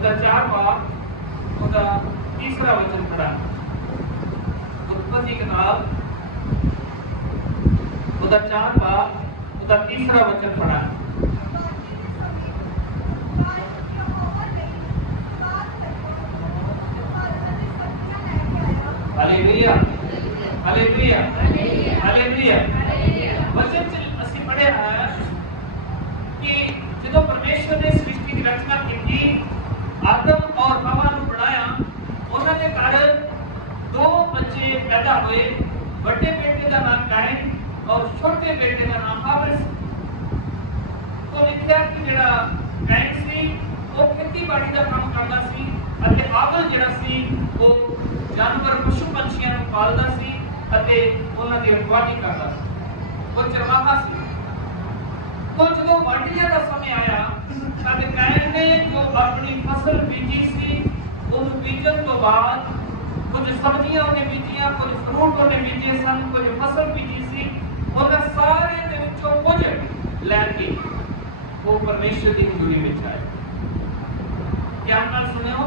ਉਹਦਾ 4 भाग ਉਹਦਾ तीसरा वचन खड़ा उत्पत्ति किताब ਉਹਦਾ 4 भाग ਉਹਦਾ तीसरा वचन खड़ा। Hallelujah hallelujah hallelujah. वचन च ਅਸੀਂ पढ़ਿਆ है कि ਜਦੋਂ परमेश्वर ने सृष्टि की रचना की, आदम और हवा ਨੂੰ ਬਣਾਇਆ, ਉਹਨਾਂ ਦੇ ਘਰ 2 ਬੱਚੇ ਪੈਦਾ ਹੋਏ। ਵੱਡੇ ਬੇਟੇ ਦਾ ਨਾਮ ਕਾਇਨ और छोटे बेटे का नाम हाबिल। तो लिखा कि जेड़ा कायन सी वो खेतीबाड़ी का काम करदा सी अते हाबिल जेड़ा सी वो जानवर पशु पंछियां ਨੂੰ ਪਾਲਦਾ ਸੀ ਅਤੇ ਉਹਨਾਂ ਦੀ ਰਖਵਾਲੀ ਕਰਦਾ ਸੀ। वो चरवाहा सी। तो ਜਦੋਂ ਵਾਢੀਆਂ ਦਾ ਸਮੇਂ ਆਇਆ ਤਾਂ ਕਾਇਨ ਨੇ ਜੋ ਆਪਣੀ ਫਸਲ ਬੀਜੀ ਸੀ ਉਹਨੂੰ ਬੀਜਣ ਤੋਂ ਬਾਅਦ ਕੁਝ ਸਬਜ਼ੀਆਂ ਉਹਨੇ ਬੀਜੀਆਂ, ਕੁਝ ਫਰੂਟ ਉਹਨੇ ਬੀਜੇ ਸਨ, ਕੁਝ ਫਸਲ ਬੀਜੀ ਸੀ। और सारे दे विचों कुछ लैके वो परमेश्वर की हजूरी में आए। ध्यान नाल सुनियो,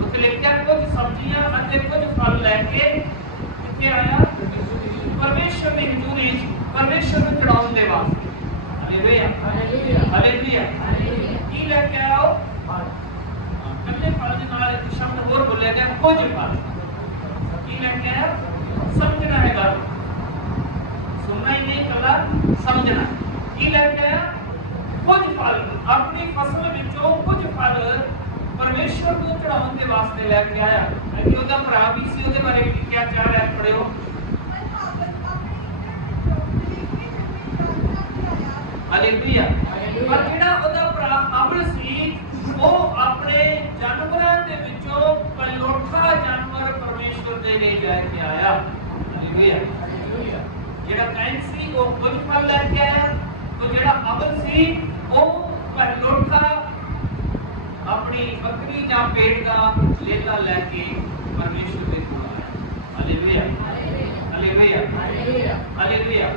उत्थे लिखिया कुछ सब्जियां अते कुछ फल लैके किथे आया? परमेश्वर की हजूरी, परमेश्वर को चढ़ाउण दे वास्ते। Hallelujah hallelujah hallelujah. की लैके आओ? कल्ले फल दे नाल एक शब्द होर बोलिया गया, कुछ फल। की लैके आया? समझना है गल, सुनना ही नहीं, कला समझना। की लैके कुछ फल अपनी फसल विचों कुछ फल परमेश्वर को चढ़ाउण दे वास्ते लैके आया। कि ओदा भरा भी सी, ओदे बारे क्या 4 ऐप पढ़ियो। हालेलुया। पर जेड़ा ओदा भरा हाबिल सी वो अपने जानवरां दे विचों पहलोठा जानवर परमेश्वर दे ले जाके आया। Hallelujah hallelujah. जेड़ा कायन सी वो कुछ फल लेके आया, तो जेड़ा हाबिल सी वो पहलोठा अपनी बकरी या भेड़ का लेला लेके परमेश्वर दे कोल आया। Hallelujah hallelujah hallelujah hallelujah.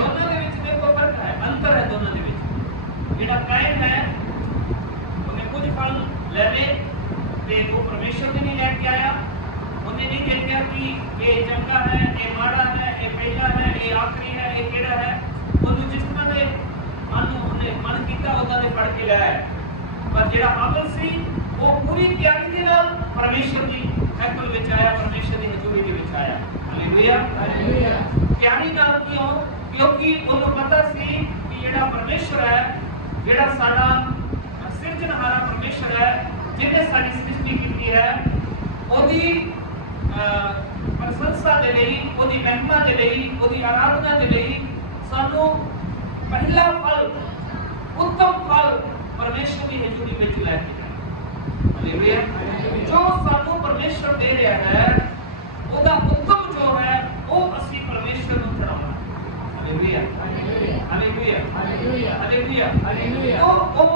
दोनों के बीच देखो फर्क है, अंतर है दोनों के बीच। जेड़ा कायन है उन्हें कुछ फल लेने ते वो परमेश्वर ने नहीं लेके आया। उन्हें नहीं देखा कि ये चंगा है, ये माड़ा है, ये पहला है, ये आखिरी है, ये केड़ा है। उन्हें जिस तरह दे मन कीता उदा दे पढ़ के लाया। पर जेड़ा हाबिल सी वो पूरी तैयारी दे नाल परमेश्वर दी हैकल विच आया, परमेश्वर दी हजूरी दे विच आया। Hallelujah hallelujah. तैयारी नाल क्यों? क्योंकि उन्हें पता सी कि जेड़ा परमेश्वर है, जेड़ा साडा सिरजनहारा परमेश्वर है, जिन्हें साडी सृष्टि की है, ओदी प्रशंसा दे लई, ओदी महिमा दे लई, ओदी आराधना दे लई सानू पहला फल, उत्तम फल परमेश्वर की हजूरी में लैके जाना। हालेलुया। जो सानू परमेश्वर दे रहा है ओदा उत्तम जो है वो असी परमेश्वर को चढ़ाना। Hallelujah hallelujah hallelujah hallelujah hallelujah. तो वो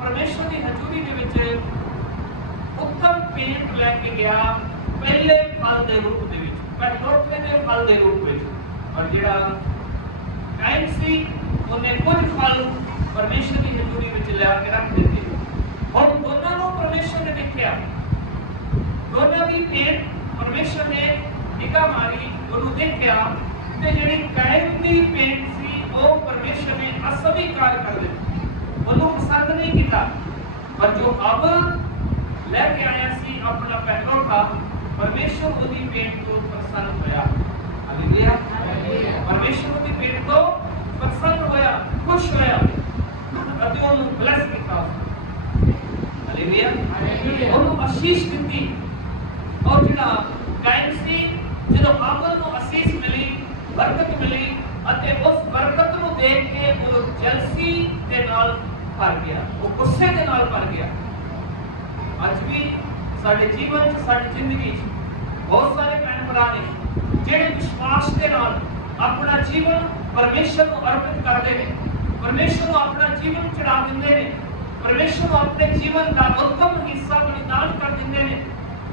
परमेश्वर की हजूरी दे विच उत्तम भेंट लैके गया पहले फल दे रूप दे विच, पहलोठे दे फल दे रूप विच। और जेड़ा कायन सी उन्हें कुछ फल परमेश्वर की हजूरी विच ला के रख दिते। और दोनों को परमेश्वर ने देखा, दोनों की भेंट परमेश्वर ने निगाह मारी, उन्होंने देखा ते जेड़ी कायन दी भेंट सी वो परमेश्वर ने अस्वीकार कर दी, उन्होंने पसंद नहीं किया। पर जो हाबिल लेके आया सी अपना पहलोठा, परमेश्वर उदी भेंट को प्रसन्न होया। हालेलुया परमेश्वर उदी भेंट को प्रसन्न होया, खुश होया अते उन्हें ब्लेस किया। Hallelujah hallelujah. उन्हें आशीष दी। और जेड़ा कायन सी जदों हाबिल को आशीष मिली, बरकत मिली अते उस बरकत को देख के वो जलसी दे नाल भर गया, वो गुस्से दे नाल भर गया। आज भी साडे जीवन च, साडी जिंदगी च बहुत सारे भैन भरा ने जेड़े विश्वास के नाल अपना जीवन परमेश्वर को अर्पित करते हैं, परमेश्वर को अपना जीवन चढ़ा देंगे ने, परमेश्वर को अपने जीवन का उत्तम हिस्सा बलिदान कर देंगे ने,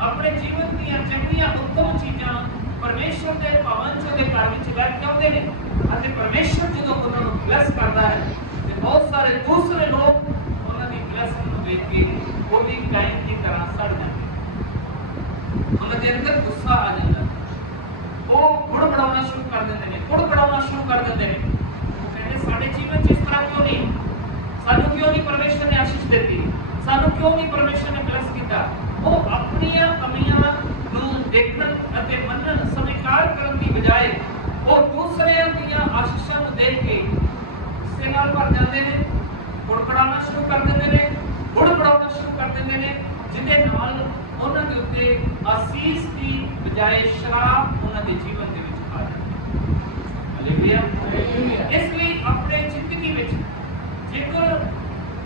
अपने जीवन दी चंगियां उत्तम चीजां परमेश्वर के भवन च दे घर विच लैके आउंदे ने। अते परमेश्वर जदों उन्हां नूं ब्लेस करदा है ते बहुत सारे दूसरे लोग उन्हां दी ब्लेसिंग ਵੇਖ के वो भी कायन की तरह सड़ जाते उन्होंने अंदर गुस्सा आ जाता वो गुड़ बढ़ाना शुरू कर देते हैं गुड़ बढ़ाना शुरू कर देते हैं वो कहते साढ़े जीवन च इस तरह क्यों नहीं सानू क्यों नहीं परमेश्वर ने आशीष देती सानू क्यों नहीं परमेश्वर ने ब्लेस किया वो अपनी कमियां ਨੂੰ ਦੇਖਣ ਅਤੇ ਮੰਨਣ ਸਵੀਕਾਰ ਕਰਨ ਦੀ ਬਜਾਏ ਉਹ ਦੂਸਰਿਆਂ ਦੀਆਂ ਆਸ਼ੀਸ਼ਾਂ ਨੂੰ ਦੇਖ ਕੇ ਗੁੱਸੇ ਨਾਲ ਭਰ ਜਾਂਦੇ ਨੇ ਗੁੜਗੜਾਉਣਾ ਸ਼ੁਰੂ ਕਰ ਦਿੰਦੇ ਨੇ ਗੁੜ ਬਣਾਉਣਾ ਸ਼ੁਰੂ ਕਰ ਦਿੰਦੇ ਨੇ ਜਿਹਦੇ ਨਾਲ ਉਹਨਾਂ ਦੇ ਉੱਤੇ ਆਸੀਸ ਦੀ ਬਜਾਏ ਸ਼ਰਾਬ ਉਹਨਾਂ ਦੇ ਜੀਵਨ ਦੇ ਵਿੱਚ ਆ ਜਾਂਦੀ ਹੈ ਹਾਲੇਲੂਇਆ ਇਸ ਲਈ ਆਪਣੇ ਜ਼ਿੰਦਗੀ ਵਿੱਚ ਜੇਕਰ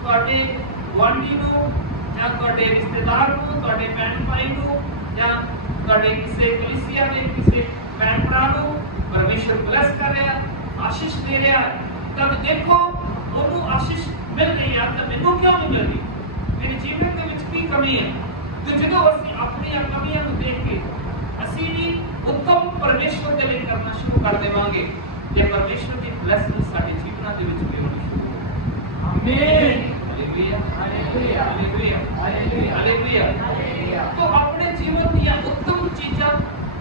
ਤੁਹਾਡੇ ਗੁਆਂਢੀ ਨੂੰ ਜਾਂ ਤੁਹਾਡੇ ਰਿਸ਼ਤੇਦਾਰ ਨੂੰ ਤੁਹਾਡੇ ਭੈਣ ਭਾਈ ਨੂੰ ਜਾਂ ਤੁਹਾਡੇ ਕਿਸੇ ਕਲੀਸਿਆ ਦੇ ਕਿਸੇ ਭੈਣ ਭਰਾ ਨੂੰ ਪਰਮੇਸ਼ਰ ਬਲੈਸ ਕਰ ਰਿਹਾ ਆਸ਼ੀਸ਼ ਦੇ ਰਿਹਾ ਤਦ ਦੇਖੋ ਉਹਨੂੰ ਆਸ਼ੀਸ਼ ਮਿਲ ਰਹੀ ਹੈ ਤਾਂ ਮੈਨੂੰ ਕਿਉਂ ਨਹੀਂ ਮਿਲ ਰਹੀ ਮੇਰੇ ਜੀਵਨ ਦੇ ਵਿੱਚ ਕੀ ਕਮੀ ਹੈ ਤੇ ਜਦੋਂ ਅਸੀਂ ਆਪਣੀਆਂ ਕਮੀਆਂ ਨੂੰ ਦੇਖ ਕੇ ਅਸੀਂ ਵੀ ਉੱਤਮ ਪਰਮੇਸ਼ਰ ਦੇ ਲਈ ਕਰਨਾ ਸ਼ੁਰੂ ਕਰ ਦੇਵਾਂਗੇ ਤੇ ਪਰਮੇਸ਼ਰ ਦੀ ਬਲੈਸਿੰਗ ਸਾਡੇ ਜੀਵਨਾਂ ਦੇ ਵਿੱਚ ਵੀ ਹੋਣੀ ਸ਼ੁਰੂ ਹੋਵੇਗੀ ਆਮੀਨ hallelujah hallelujah hallelujah hallelujah hallelujah तो अपने जीवन ਦੀਆਂ उत्तम ਚੀਜ਼ਾਂ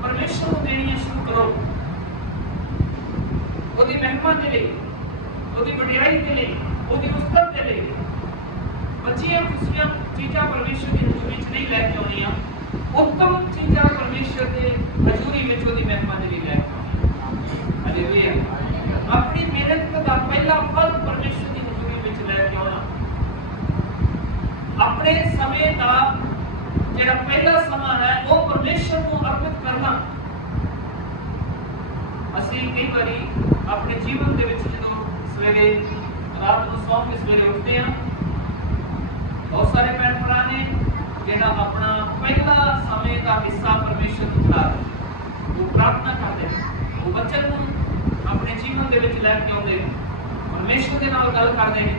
ਪਰਮੇਸ਼ਰ ਨੂੰ ਦੇਣੀਆਂ ਸ਼ੁਰੂ ਕਰੋ ਉਹਦੀ ਮਹਿਮਾ ਦੇ ਲਈ ਉਹਦੀ ਵਡਿਆਈ ਦੇ ਲਈ ਉਹਦੀ ਉਸਤਤ ਦੇ ਲਈ ਬੱਚੀਆਂ ਖੁਸ਼ੀਆਂ ਚੀਜ਼ਾਂ ਪਰਮੇਸ਼ਰ ਦੀ ਹਜ਼ੂਰੀ ਵਿੱਚ ਨਹੀਂ ਲੈ ਕੇ ਆਉਣੀਆਂ ਉੱਤਮ ਚੀਜ਼ਾਂ ਪਰਮੇਸ਼ਰ ਦੇ ਹਜ਼ੂਰੀ ਵਿੱਚ ਉਹਦੀ ਮਹਿਮਾ ਦੇ ਲਈ ਲੈ ਕੇ ਆਉਣੀਆਂ ਹਾਲੇਲੁਇਆ ਆਪਣੀ ਮਿਹਨਤ ਦਾ ਪਹਿਲਾ ਫਲ ਪਰਮੇਸ਼ਰ ਦੀ ਹਜ਼ੂਰੀ ਵਿੱਚ ਲੈ ਕੇ ਆਉਣਾ अपने समय का ਜਿਹੜਾ ਪਹਿਲਾ ਸਮਾਂ ਹੈ ਉਹ ਪਰਮੇਸ਼ਰ ਨੂੰ ਅਰਪਿਤ ਕਰਨਾ ਅਸੀਂ ਕਈ ਵਾਰੀ ਆਪਣੇ ਜੀਵਨ ਦੇ ਵਿੱਚ ਜਦੋਂ ਸਵੇਰੇ ਰਾਤ ਨੂੰ ਸੌਂ ਕੇ ਸਵੇਰੇ ਉੱਠਦੇ ਹਾਂ ਬਹੁਤ ਸਾਰੇ ਭੈਣ ਭਰਾ ਨੇ ਜਿਹੜਾ ਆਪਣਾ ਪਹਿਲਾ ਸਮੇਂ ਦਾ ਹਿੱਸਾ ਪਰਮੇਸ਼ਰ ਨੂੰ ਚੜਾ ਉਹ ਪ੍ਰਾਰਥਨਾ ਕਰਦੇ ਉਹ ਬੱਚਨ ਨੂੰ ਆਪਣੇ ਜੀਵਨ ਦੇ ਵਿੱਚ ਲੈ ਕੇ ਆਉਂਦੇ ਪਰਮੇਸ਼ਰ ਦੇ ਨਾਲ ਗੱਲ ਕਰਦੇ ਨੇ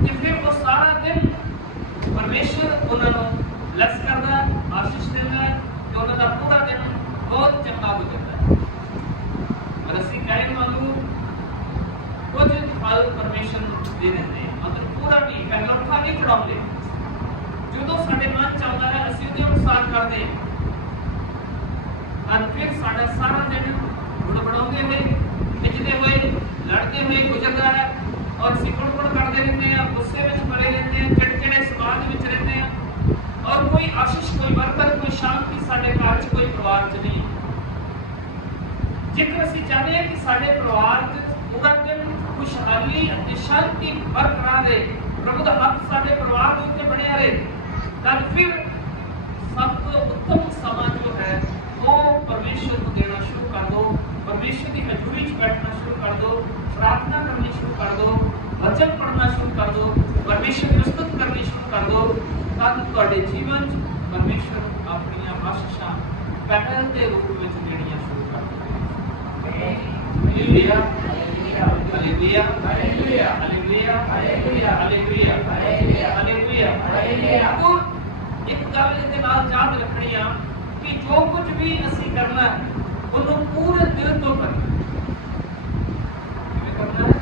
ਤੇ ਫਿਰ ਉਹ ਸਾਰਾ ਦਿਨ परमेश्वर उन्होंने ब्लेस करता है आशीष देता है तो उन्होंने पूरा दिन बहुत चंगा गुजरता है पर असं कहने वालू कुछ फल परमेश्वर दे देते हैं मतलब पूरा नहीं अंगूठा नहीं चढ़ाते जो साढ़े मन चाहता है असं उसके अनुसार करते हैं और फिर साढ़ा सारा दिन गुड़गड़ाते हुए खिंचते हुए लड़ते हुए गुजरता है और ਅਸੀਂ ਗੁੜ ਕਰਦੇ ਰਹਿੰਦੇ ਆ ਗੁੱਸੇ ਵਿੱਚ ਭਰੇ ਰਹਿੰਦੇ ਆ ਚਿੜਚਿੜੇ ਸੁਭਾਅ ਵਿੱਚ ਰਹਿੰਦੇ ਆ ਔਰ ਕੋਈ ਆਸ਼ੀਸ਼ ਕੋਈ ਬਰਕਤ ਕੋਈ ਸ਼ਾਂਤੀ ਸਾਡੇ ਘਰ 'ਚ ਕੋਈ ਪਰਿਵਾਰ 'ਚ ਨਹੀਂ ਜੇਕਰ ਅਸੀਂ ਚਾਹਦੇ ਹਾਂ ਕਿ ਸਾਡੇ ਪਰਿਵਾਰ 'ਚ ਪੂਰਾ ਦਿਨ ਖੁਸ਼ਹਾਲੀ ਅਤੇ ਸ਼ਾਂਤੀ ਬਰਕਰਾਰ ਰਹੇ ਪ੍ਰਭੂ ਦਾ ਹੱਥ ਸਾਡੇ ਪਰਿਵਾਰ ਦੇ ਉੱਤੇ ਬਣਿਆ ਰਹੇ ਤਾਂ ਫਿਰ ਸਭ ਤੋਂ ਉੱਤਮ ਸਮਾਂ ਜੋ ਹੈ ਉਹ ਪਰਮੇਸ਼ਰ ਨੂੰ ਦੇਣਾ ਸ਼ੁਰੂ ਕਰ ਦਿਓ परमेश्वर की हजूरी में बैठना शुरू कर दो प्रार्थना करनी शुरू कर दो वचन पढ़ना शुरू कर दो परमेश्वर की स्तुति करनी शुरू कर दो ताकि तुम्हारे जीवन परमेश्वर अपनी आशीषां पहल के रूप में देनियां शुरू कर दे hallelujah hallelujah hallelujah hallelujah hallelujah hallelujah hallelujah hallelujah hallelujah तो एक गल इहदे नाल याद रखनी आ कि जो कुछ भी ਅਸੀਂ करना है ਉਹਨੂੰ ਪੂਰੇ ਦਿਲ ਤੋਂ ਕਰਨਾ ਕਿਵੇਂ ਕਰਨਾ ਹੈ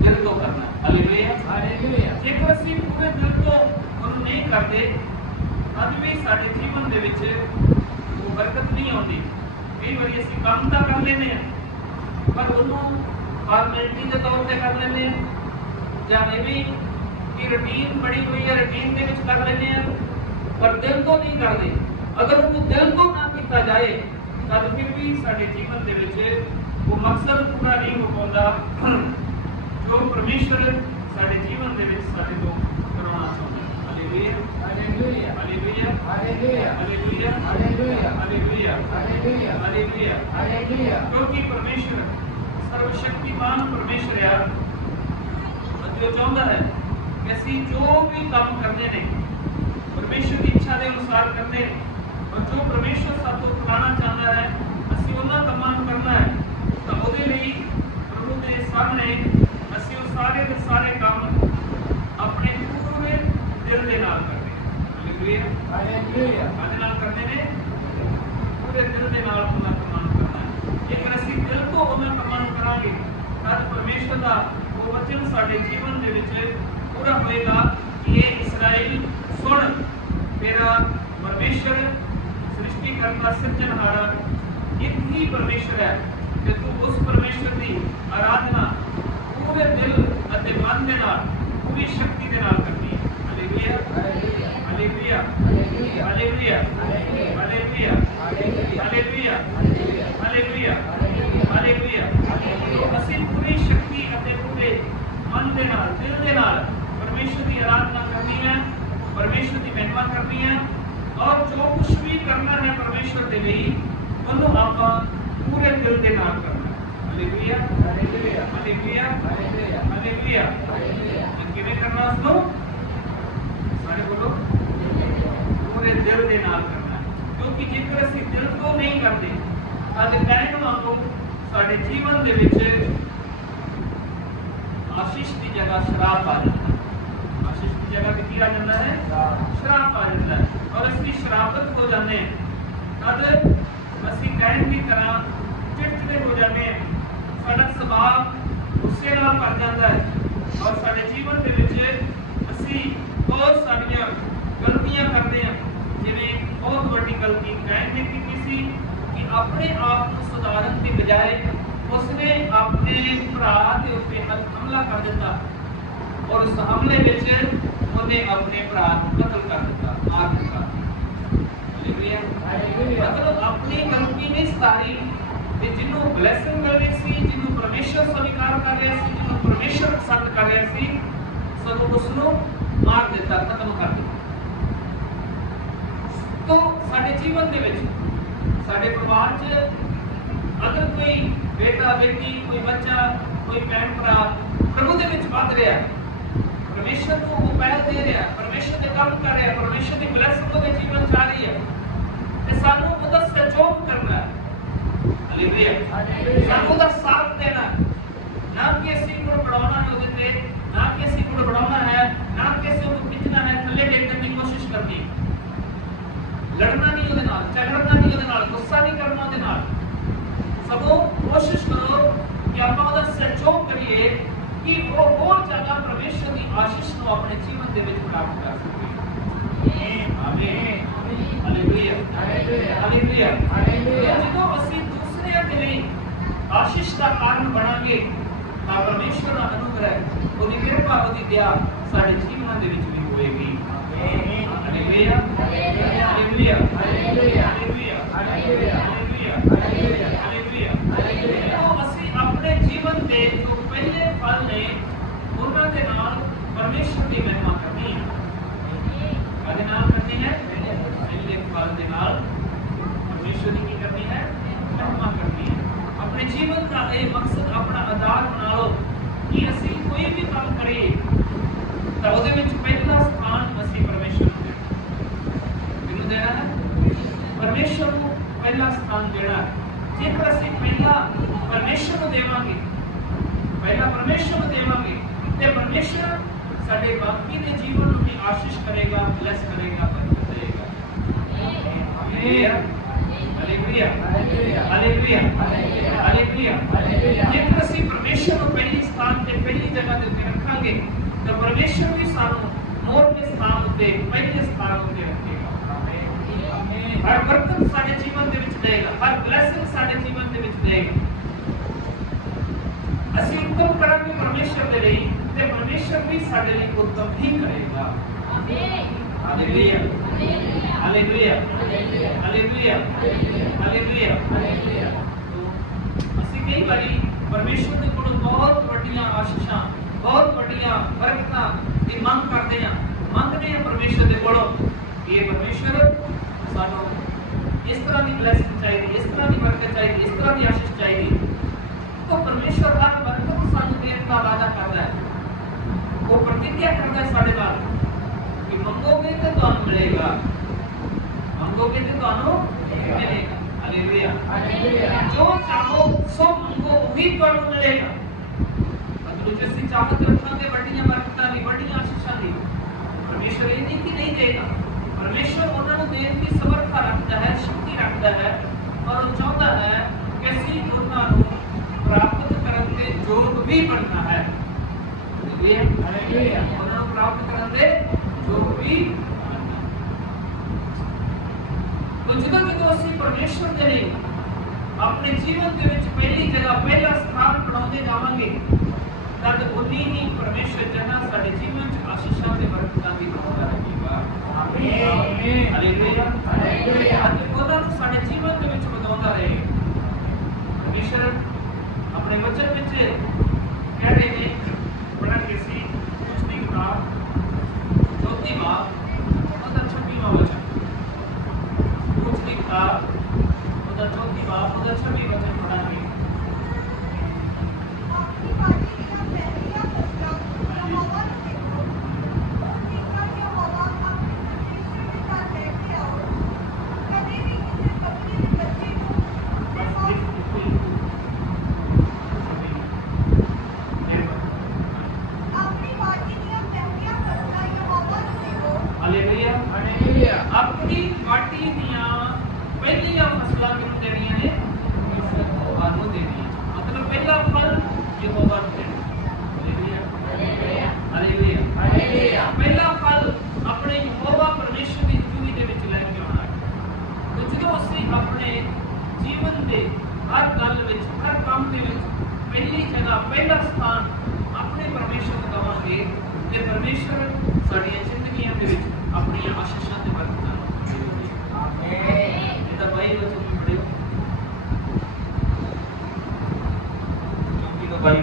ਦਿਲ ਤੋਂ ਕਰਨਾ ਹਾਲੇਲੂਇਆ ਹਾਲੇਲੂਇਆ ਜੇਕਰ ਅਸੀਂ ਪੂਰੇ ਦਿਲ ਤੋਂ ਉਹਨੂੰ ਨਹੀਂ ਕਰਦੇ ਅੱਜ ਵੀ ਸਾਡੇ ਜੀਵਨ ਦੇ ਵਿੱਚ ਉਹ ਬਰਕਤ ਨਹੀਂ ਆਉਂਦੀ ਕਈ ਵਾਰੀ ਅਸੀਂ ਕੰਮ ਤਾਂ ਕਰ ਲੈਂਦੇ ਆ ਪਰ ਉਹਨੂੰ ਫਾਰਮੈਲਿਟੀ ਦੇ ਤੌਰ ਤੇ ਕਰ ਲੈਂਦੇ ਆ ਜਾਂ ਐਵੇਂ ਕਿ ਰੁਟੀਨ ਬਣੀ ਹੋਈ ਹੈ ਰੁਟੀਨ ਦੇ ਵਿੱਚ ਕਰ ਲੈਂਦੇ ਆ ਪਰ ਦਿਲ ਤੋਂ ਨਹੀਂ ਕਰਦੇ ਅਗਰ ਉਹ ਦਿਲ ਤੋਂ ਨਾ ਕੀਤਾ ਜਾਏ तब फिर भी साडे जीवन दे विच वो मकसद पूरा नहीं हो पाता जो परमेश्वर साडे जीवन दे विच साडे को करवाना चाहता है hallelujah hallelujah hallelujah hallelujah hallelujah hallelujah hallelujah hallelujah hallelujah hallelujah क्योंकि परमेश्वर सर्वशक्तिमान परमेश्वर है जो चाहता है कि ਅਸੀਂ जो भी काम करने ने परमेश्वर की इच्छा के अनुसार करने और जो परमेश्वर साथों कराना चाहता है ਅਸੀਂ ਉਹਨਾਂ ਕੰਮਾਂ ਨੂੰ ਕਰਨਾ ਹੈ ਤਾਂ ਉਹਦੇ ਲਈ ਪ੍ਰਭੂ ਦੇ ਸਾਹਮਣੇ ਅਸੀਂ ਉਹ ਸਾਰੇ ਦੇ ਸਾਰੇ ਕੰਮ ਆਪਣੇ ਪੂਰੇ ਦਿਲ ਦੇ ਨਾਲ ਕਰਦੇ ਹਾਂ ਹਾਲੇਲੂਇਆ ਸਾਡੇ ਨਾਲ ਕਰਦੇ ਨੇ ਪੂਰੇ ਦਿਲ ਦੇ ਨਾਲ ਉਹਨਾਂ ਕੰਮਾਂ ਨੂੰ ਕਰਨਾ ਹੈ ਜੇਕਰ ਅਸੀਂ ਦਿਲ ਤੋਂ ਉਹਨਾਂ ਕੰਮਾਂ ਨੂੰ ਕਰਾਂਗੇ ਤਾਂ ਪਰਮੇਸ਼ਰ ਦਾ ਉਹ ਵਚਨ ਸਾਡੇ ਜੀਵਨ ਦੇ ਵਿੱਚ ਪੂਰਾ ਹੋਏਗਾ कि ये इस्राएल सुन, तेरा परमेश्वर सृष्टि करता सिरजनहारा एक ही परमेश्वर है कि तू उस परमेश्वर की आराधना पूरे दिल ਅਤੇ ਮਨ ਦੇ ਨਾਲ ਪੂਰੀ ਸ਼ਕਤੀ ਦੇ ਨਾਲ ਕਰਨੀ ਹੈ। Hallelujah hallelujah hallelujah hallelujah hallelujah hallelujah hallelujah hallelujah. ਅਸੀਂ ਪੂਰੀ ਸ਼ਕਤੀ ਅਤੇ ਪੂਰੇ ਮਨ ਦੇ ਨਾਲ ਦਿਲ ਦੇ ਨਾਲ ਪਰਮੇਸ਼ਰ ਦੀ ਆਰਾਧਨਾ ਕਰਨੀ ਹੈ, ਪਰਮੇਸ਼ਰ ਦੀ ਮਹਿਮਾ ਕਰਨੀ ਹੈ ਔਰ ਜੋ ਕੁਝ ਵੀ ਕਰਨਾ ਹੈ ਪਰਮੇਸ਼ਰ ਦੇ ਲਈ ਉਹਨੂੰ ਆਪਾਂ ਪੂਰੇ ਦਿਲ ਦੇ ਨਾਲ ਕਰਨਾ। Hallelujah hallelujah hallelujah hallelujah hallelujah hallelujah. किवें करना उसको सारे बोलो पूरे दिल दे नाल करना, क्योंकि जेकर ਅਸੀਂ दिल ਤੋਂ ਨਹੀਂ ਕਰਦੇ ਤਾਂ ਕਹਿਣ ਵਾਂਗੂ ਸਾਡੇ ਜੀਵਨ ਦੇ ਵਿੱਚ ਆਸ਼ੀਸ਼ ਦੀ ਜਗ੍ਹਾ ਸ਼ਰਾਬ ਆ ਜਾਂਦੀ ਹੈ। ਆਸ਼ੀਸ਼ ਦੀ ਜਗ੍ਹਾ ਕੀ ਆ ਜਾਂਦਾ ਹੈ? ਸ਼ਰਾਬ ਆ ਜਾਂਦਾ ਹੈ ਔਰ ਅਸੀਂ ਸ਼ਰਾਬਤ ਹੋ ਜਾਂਦੇ ਹਾਂ। ਤਦ ਅਸੀਂ ਕਹਿਣ ਦੀ ਤਰ੍ਹਾਂ ਚਿੜਚਿੜੇ ਹੋ ਜਾਂਦੇ ਹਾਂ, ਸਾਡਾ ਸੁਭਾਅ ਗੁੱਸੇ ਨਾਲ ਭਰ ਜਾਂਦਾ ਹੈ ਔਰ ਸਾਡੇ ਜੀਵਨ ਦੇ ਵਿੱਚ ਅਸੀਂ ਬਹੁਤ ਸਾਰੀਆਂ ਗਲਤੀਆਂ ਕਰਦੇ ਹਾਂ। ਜਿਵੇਂ ਬਹੁਤ ਵੱਡੀ ਗਲਤੀ ਕੈਨ ਨੇ ਕੀਤੀ ਸੀ ਕਿ ਆਪਣੇ ਆਪ ਨੂੰ ਸੁਧਾਰਨ ਦੀ ਬਜਾਏ ਉਸਨੇ ਆਪਣੇ ਭਰਾ ਦੇ ਉੱਤੇ ਹਮਲਾ ਕਰ ਦਿੱਤਾ ਔਰ ਉਸ ਹਮਲੇ ਵਿੱਚ ਉਹਨੇ ਆਪਣੇ ਭਰਾ ਨੂੰ ਕਤਲ ਕਰ ਦਿੱਤਾ, ਮਾਰ ਦਿੱਤਾ। ਮਤਲਬ ਆਪਣੀ ਗਲਤੀ ਨਹੀਂ ਸਤਾਰੀ ਤੇ ਜਿਹਨੂੰ ਬਲੇਸਿੰਗ ਮਿਲ ਰਹੀ ਸੀ, ਜਿਹਨੂੰ ਪਰਮੇਸ਼ਰ ਸਵੀਕਾਰ ਕਰ ਰਿਹਾ ਸੀ, ਜਿਹਨੂੰ ਪਰਮੇਸ਼ਰ ਪਸੰਦ ਕਰ ਰਿਹਾ ਸੀ, ਸਗੋਂ ਉਸ ਨੂੰ ਮਾਰ ਦਿੱਤਾ, ਖਤਮ ਕਰ ਦਿੱਤਾ। तो ਸਾਡੇ ਜੀਵਨ ਦੇ ਵਿੱਚ ਸਾਡੇ ਪਰਿਵਾਰ 'ਚ ਅਗਰ ਕੋਈ ਬੇਟਾ ਬੇਟੀ, ਕੋਈ ਬੱਚਾ, ਕੋਈ ਭੈਣ ਭਰਾ ਪ੍ਰਭੂ ਦੇ ਵਿੱਚ ਵੱਧ ਰਿਹਾ, ਪਰਮੇਸ਼ਰ ਨੂੰ ਉਹ ਪਹਿਲ ਦੇ ਰਿਹਾ, ਪਰਮੇਸ਼ਰ ਦੇ ਕੰਮ ਕਰ ਰਿਹਾ, ਪਰਮੇਸ਼ਰ ਦੀ ਬਲੇਸਿੰਗ ਉਹਦੇ ਜੀਵਨ 'ਚ ਆ ਰਹੀ ਹੈ ਤੇ ਸਾਨੂੰ ਉਹਦਾ ਸਹਿਯੋਗ ਕਰਨਾ ਹੈ। ਹਾਲੇਲੂਇਆ ਸਾਨੂੰ ਉਹਦਾ ਸਾਥ ਦੇਣਾ, ਨਾ ਕਿ ਅਸੀਂ ਉਹਨੂੰ बढ़ाना है ਉਹਦੇ ਤੇ, ਨਾ ਕਿ ਅਸੀਂ ਉਹਨੂੰ बढ़ाना है, ਨਾ ਕਿ ਅਸੀਂ ਉਹਨੂੰ ਖਿੱਚਣਾ ਹੈ, ਥੱਲੇ ਡੇਗਣ ਦੀ ਕੋਸ਼ਿਸ਼ ਕਰਨੀ, ਲੜਨਾ ਨਹੀਂ ਉਹਦੇ ਨਾਲ, ਝਗੜਨਾ ਨਹੀਂ ਉਹਦੇ ਨਾਲ, ਗੁੱਸਾ ਨਹੀਂ ਕਰਨਾ ਉਹਦੇ ਨਾਲ। ਸਗੋਂ ਕੋਸ਼ਿਸ਼ ਕਰੋ ਕਿ ਆਪਾਂ ਉਹਦਾ ਸਹਿਯੋਗ ਕਰੀਏ ਕਿ ਉਹ ਹੋਰ ਜ਼ਿਆਦਾ ਪਰਮੇਸ਼ਰ ਦੀ ਆਸ਼ੀਸ਼ ਨੂੰ ਆਪਣੇ ਜੀਵਨ ਦੇ ਵਿੱਚ ਪ੍ਰਾਪਤ ਕਰ ਸਕੇ। ਆਮੀਨ ਹਾਲੇਲੂਇਆ ਹਾਲੇਲੂਇਆ ਹਾਲੇਲੂਇਆ। ਜਦੋਂ ਅਸੀਂ ਦੂਸਰਿਆਂ ਦੇ ਲਈ ਆਸ਼ੀਸ਼ ਦਾ ਕਾਰਨ ਬਣਾਂਗੇ ਤਾਂ ਪਰਮੇਸ਼ਰ ਦਾ ਅਨੁਗ੍ਰਹਿ, ਉਹਦੀ ਕਿਰਪਾ, ਉਹਦੀ ਦਇਆ ਸਾਡੇ ਜੀਵਨਾਂ ਦੇ ਵਿੱਚ ਵੀ ਹੋਏਗੀ। Hallelujah hallelujah hallelujah hallelujah hallelujah hallelujah hallelujah. ਅਸੀਂ ਆਪਣੇ ਜੀਵਨ ਦੇ ਜੋ ਪਹਿਲੇ ਫਲ ਨੇ ਉਹਨਾਂ ਦੇ ਨਾਲ ਪਰਮੇਸ਼ਰ ਦੀ ਮਹਿਮਾ ਕਰਨੀ ਹੈ। ਕਾਹਦੇ ਨਾਲ ਕਰਨੀ ਹੈ? ਪਹਿਲੇ ਫਲ ਦੇ ਨਾਲ ਪਰਮੇਸ਼ਰ ਦੀ ਕੀ ਕਰਨੀ ਹੈ? ਮਹਿਮਾ ਕਰਨੀ ਹੈ। ਆਪਣੇ ਜੀਵਨ ਦਾ ਇਹ ਮਕਸਦ ਆਪਣਾ ਆਧਾਰ ਬਣਾ ਲਓ ਕਿ ਅਸੀਂ ਕੋਈ ਵੀ ਕੰਮ ਕਰੀਏ ਤਾਂ ਉਹਦੇ ਵਿੱਚ ਪਹਿਲਾ ਸਥਾਨ ਅਸੀਂ ਪਰਮੇਸ਼ਰ ਨੂੰ ਦੇਣਾ ਹੈ। ਪਰਮੇਸ਼ਰ ਨੂੰ ਪਹਿਲਾ ਸਥਾਨ ਦੇਣਾ ਹੈ। ਜੇਕਰ ਅਸੀਂ ਪਹਿਲਾ ਪਰਮੇਸ਼ਰ ਨੂੰ ਦੇਵਾਂਗੇ, ਪਹਿਲਾ ਪਰਮੇਸ਼ਰ ਨੂੰ ਦੇਵਾਂਗੇ ਤੇ ਪਰਮੇਸ਼ਰ ਸਾਡੇ ਬਾਕੀ ਦੇ ਜੀਵਨ ਨੂੰ ਵੀ ਆਸ਼ੀਸ਼ ਕਰੇਗਾ, ਬਲੈਸ ਕਰੇਗਾ, ਬਰਕਤ ਦੇਗਾ। Hallelujah hallelujah hallelujah hallelujah hallelujah. ਜੇਕਰ ਅਸੀਂ ਪਰਮੇਸ਼ਰ ਨੂੰ ਪਹਿਲੀ ਸਥਾਨ ਤੇ ਪਹਿਲੀ ਜਗ੍ਹਾ ਤੇ ਰੱਖਾਂਗੇ ਤਾਂ ਪਰਮੇਸ਼ਰ ਵੀ ਸਾਨੂੰ ਮੋਢਲੇ ਸਥਾਨ ਉੱਤੇ, ਪਹਿਲੇ ਸਥਾਨ ਉੱਤੇ ਰੱਖੇਗਾ। ਹਰ ਬਰਕਤ ਸਾਡੇ ਜੀਵਨ ਦੇ ਵਿੱਚ ਦੇਗਾ, ਹਰ ਬਲੇਸਿੰਗ ਸਾਡੇ ਜੀਵਨ ਦੇ ਵਿੱਚ ਦੇਗਾ। ਅਸੀਂ ਉੱਤਮ ਕਰਾਂਗੇ ਪਰਮੇਸ਼ਰ ਦੇ ਲਈ ਤੇ ਪਰਮੇਸ਼ਰ ਵੀ ਸਾਡੇ ਲਈ ਉੱਤਮ ਹੀ ਕਰੇਗਾ। Amen hallelujah hallelujah hallelujah hallelujah hallelujah. ਅਸੀਂ ਕਈ ਵਾਰੀ ਪਰਮੇਸ਼ਰ ਦੇ ਕੋਲੋਂ ਬਹੁਤ ਵੱਡੀਆਂ ਆਸ਼ੀਸ਼ਾਂ, ਬਹੁਤ ਵੱਡੀਆਂ ਬਰਕਤਾਂ ਦੀ ਮੰਗ ਕਰਦੇ ਹਾਂ, ਮੰਗਦੇ ਹਾਂ ਪਰਮੇਸ਼ਰ ਦੇ ਕੋਲੋਂ ਕਿ ਇਹ ਪਰਮੇਸ਼ਰ ਸਾਨੂੰ ਇਸ ਤਰ੍ਹਾਂ ਦੀ ਬਲੇਸਿੰਗ ਚਾਹੀਦੀ, ਇਸ ਤਰ੍ਹਾਂ ਦੀ ਬਰਕਤ ਚਾਹੀਦੀ, ਇਸ ਤਰ੍ਹਾਂ ਦੀ ਆਸ਼ੀਸ਼ ਚਾਹੀਦੀ। ਤਾਂ ਪਰਮੇਸ਼ਰ ਹਰ ਬਰਕਤ ਸਾਨੂੰ ਦੇਣ ਦਾ ਵਾਅਦਾ ਕਰਦਾ ਹੈ। ਉਹ ਪ੍ਰਤੀਗਿਆ ਕਰਦਾ ਹੈ ਸਾਡੇ ਨਾਲ ਕਿ ਮੰਗੋਗੇ ਤਾਂ ਤੁਹਾਨੂੰ ਮਿਲੇਗਾ, ਮੰਗੋਗੇ ਤਾਂ ਤੁਹਾਨੂੰ ਮਿਲੇਗਾ। Hallelujah hallelujah. ਜੋ ਚਾਹੋ ਸੋ ਮੰਗੋ, ਉਹੀ ਤੁਹਾਨੂੰ ਮਿਲੇਗਾ। ਮਤਲਬ ਜੇ ਅਸੀਂ ਚਾਹਤ ਰੱਖਾਂਗੇ ਵੱਡੀਆਂ ਬਰਕਤਾਂ ਦੀ, ਵੱਡੀਆਂ ਆਸ਼ੀਸ਼ਾਂ ਦੀ, ਪਰਮੇਸ਼ਰ ਇਹ ਨਹੀਂ ਕਿ ਨਹੀਂ ਦੇਗਾ। ਪਰਮੇਸ਼ਰ ਉਹਨਾਂ ਨੂੰ ਦੇਣ ਦੀ ਸਮਰੱਥਾ ਰੱਖਦਾ ਹੈ, ਸ਼ਕਤੀ ਰੱਖਦਾ ਹੈ ਔਰ ਉਹ ਚਾਹੁੰਦਾ ਹੈ ਕਿ ਅਸੀਂ ਉਹਨਾਂ ਨੂੰ ਪ੍ਰਾਪਤ ਕਰਨ ਦੇ ਯੋਗ ਵੀ ਬਣਨਾ ਹੈ। ਉਹਨਾਂ ਨੂੰ प्राप्त करने दे जो भी तो जो ਅਸੀਂ परमेश्वर ਦੇ ਲਈ अपने जीवन ਦੇ ਵਿੱਚ ਪਹਿਲੀ ਜਗ੍ਹਾ ਪਹਿਲਾ ਸਥਾਨ ਬਣਾਉਂਦੇ ਜਾਵਾਂਗੇ तद उन्हीं ही परमेश्वर जगह साडे जीवन च आशीषां ते बरकतां दी बनाउंदा रहेगा आमीन हालेलुया हालेलुया ਉਹਦਾ ਸਾਡੇ ਜੀਵਨ ਦੇ ਵਿੱਚ ਵਧਾਉਂਦਾ ਰਹੇ परमेश्वर अपने वचन ਵਿੱਚ ਕਹਿ ਰਹੇ ਨੇ ਬੜਾ ਕਿਸੇ ਕੁਝ ਨਹੀਂ ਕਰਾ ਚੌਥੀ ਬਾਤ ਉਹਦਾ 26ਵਾਂ ਵਚਨ ਕੁਝ ਨਹੀਂ ਕਰਾ ਉਹਦਾ ਚੌਥੀ ਬਾਤ ਉਹਦਾ 26ਵਾਂ ਵਚਨ ਪੜਾਂਗੇ अपनी पार्टी दियां पहलियां फसलां किनु देनियां ने यहोवा नु देनी मतलब पहला फल यहोवा नु देना हालेलुया हालेलुया हालेलुया पहला फल अपने यहोवा परमेश्वर दी हजूरी दे विच ले के आना तो जदों ਅਸੀਂ अपने जीवन दे हर गल विच हर काम दे विच पहली जगह पहला स्थान अपने परमेश्वर ਨੂੰ ਦਵਾਂਗੇ ਤੇ परमेश्वर ਸਾਡੀਆਂ ਜ਼ਿੰਦਗੀਆਂ ਦੇ ਵਿੱਚ अपनी आशीषां ते बरकतां आमीन ਇਹਦਾ ਬਾਈ ਵਚਨ ਵੀ ਪੜਿਓ ਕਿਉਂਕਿ ਲੋ ਬਾਈ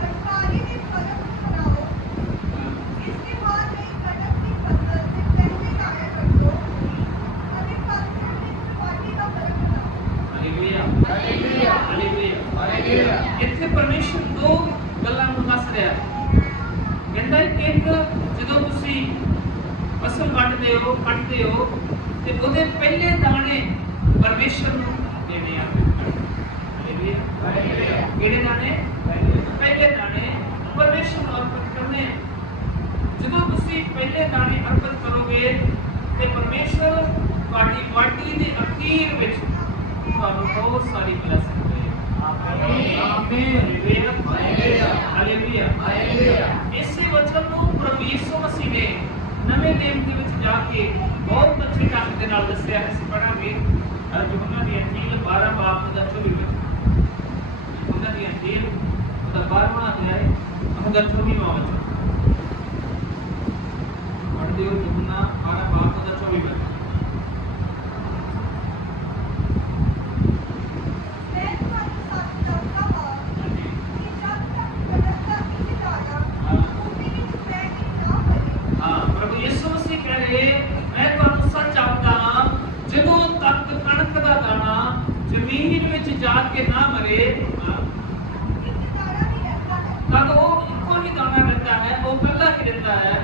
सरकारी भी फर्क बनाओ इसके बाद नहीं कटक की फसल से पहले काया कर दो अभी फसल में पार्टी का फर्क बनाओ हालेलुया हालेलुया हालेलुया हालेलुया ਇੱਥੇ ਪਰਮੇਸ਼ਰ ਦੋ ਗੱਲਾਂ ਨੂੰ ਦੱਸ ਰਿਹਾ ਹੈ ਕਹਿੰਦਾ ਇੱਕ ਜਦੋਂ ਤੁਸੀਂ फसल काटते हो ते ਉਹਦੇ ਪਹਿਲੇ ਦਾਣੇ ਪਰਮੇਸ਼ਰ ਨੂੰ ਦੇਣੇ ਆ ਹਾਲੇਲੂਇਆ ਹਾਲੇਲੂਇਆ ਕਿਹੜੇ ਦਾਣੇ ਪਹਿਲੇ ਦਾਣੇ ਪਰਮੇਸ਼ਰ ਨੂੰ ਅਰਪਿਤ ਕਰਨੇ ਜਦੋਂ ਤੁਸੀਂ ਪਹਿਲੇ ਦਾਣੇ ਅਰਪਿਤ ਕਰੋਗੇ ਤੇ ਪਰਮੇਸ਼ਰ ਤੁਹਾਡੀ ਵਾਢੀ ਦੇ ਅਖੀਰ ਵਿੱਚ ਤੁਹਾਨੂੰ ਬਹੁਤ ਸਾਰੀ ਬਲੇਸਿੰਗ ਦੇਵੇਗਾ ਆਮੀਨ ਆਮੀਨ ਹਾਲੇਲੂਇਆ ਹਾਲੇਲੂਇਆ ਇਸੇ ਵਚਨ ਨੂੰ ਪ੍ਰਭੂ ਯਿਸੂ ਮਸੀਹ ਨੇ ਨਵੇਂ ਨੇਮ ਦੇ ਵਿੱਚ ਜਾ ਕੇ ਬਹੁਤ ਅੱਛੇ ਢੰਗ ਦੇ ਨਾਲ ਦੱਸਿਆ ਅਸੀਂ ਪੜਾਂਗੇ ਯਹੋਨਾ ਦੀ ਅੰਜੀਲ 12 ਬਾਬ ਦਾ 24 ਵਿੱਚ ਯਹੋਨਾ ਦੀ ਅੰਜੀਲ ਉਹਦਾ 12ਵਾਂ ਅਧਿਆਇ ਉਹਦਾ 24ਵਾਂ ਵਚਨ ਪੜ੍ਹਦੇ ਹੋ ਯਹੋਨਾ 12 ਬਾਬ ਦਾ 24 ਵਿੱਚ जाके ना मरे तब वो इनको ही दाना रहता है वो पहला ही रहता है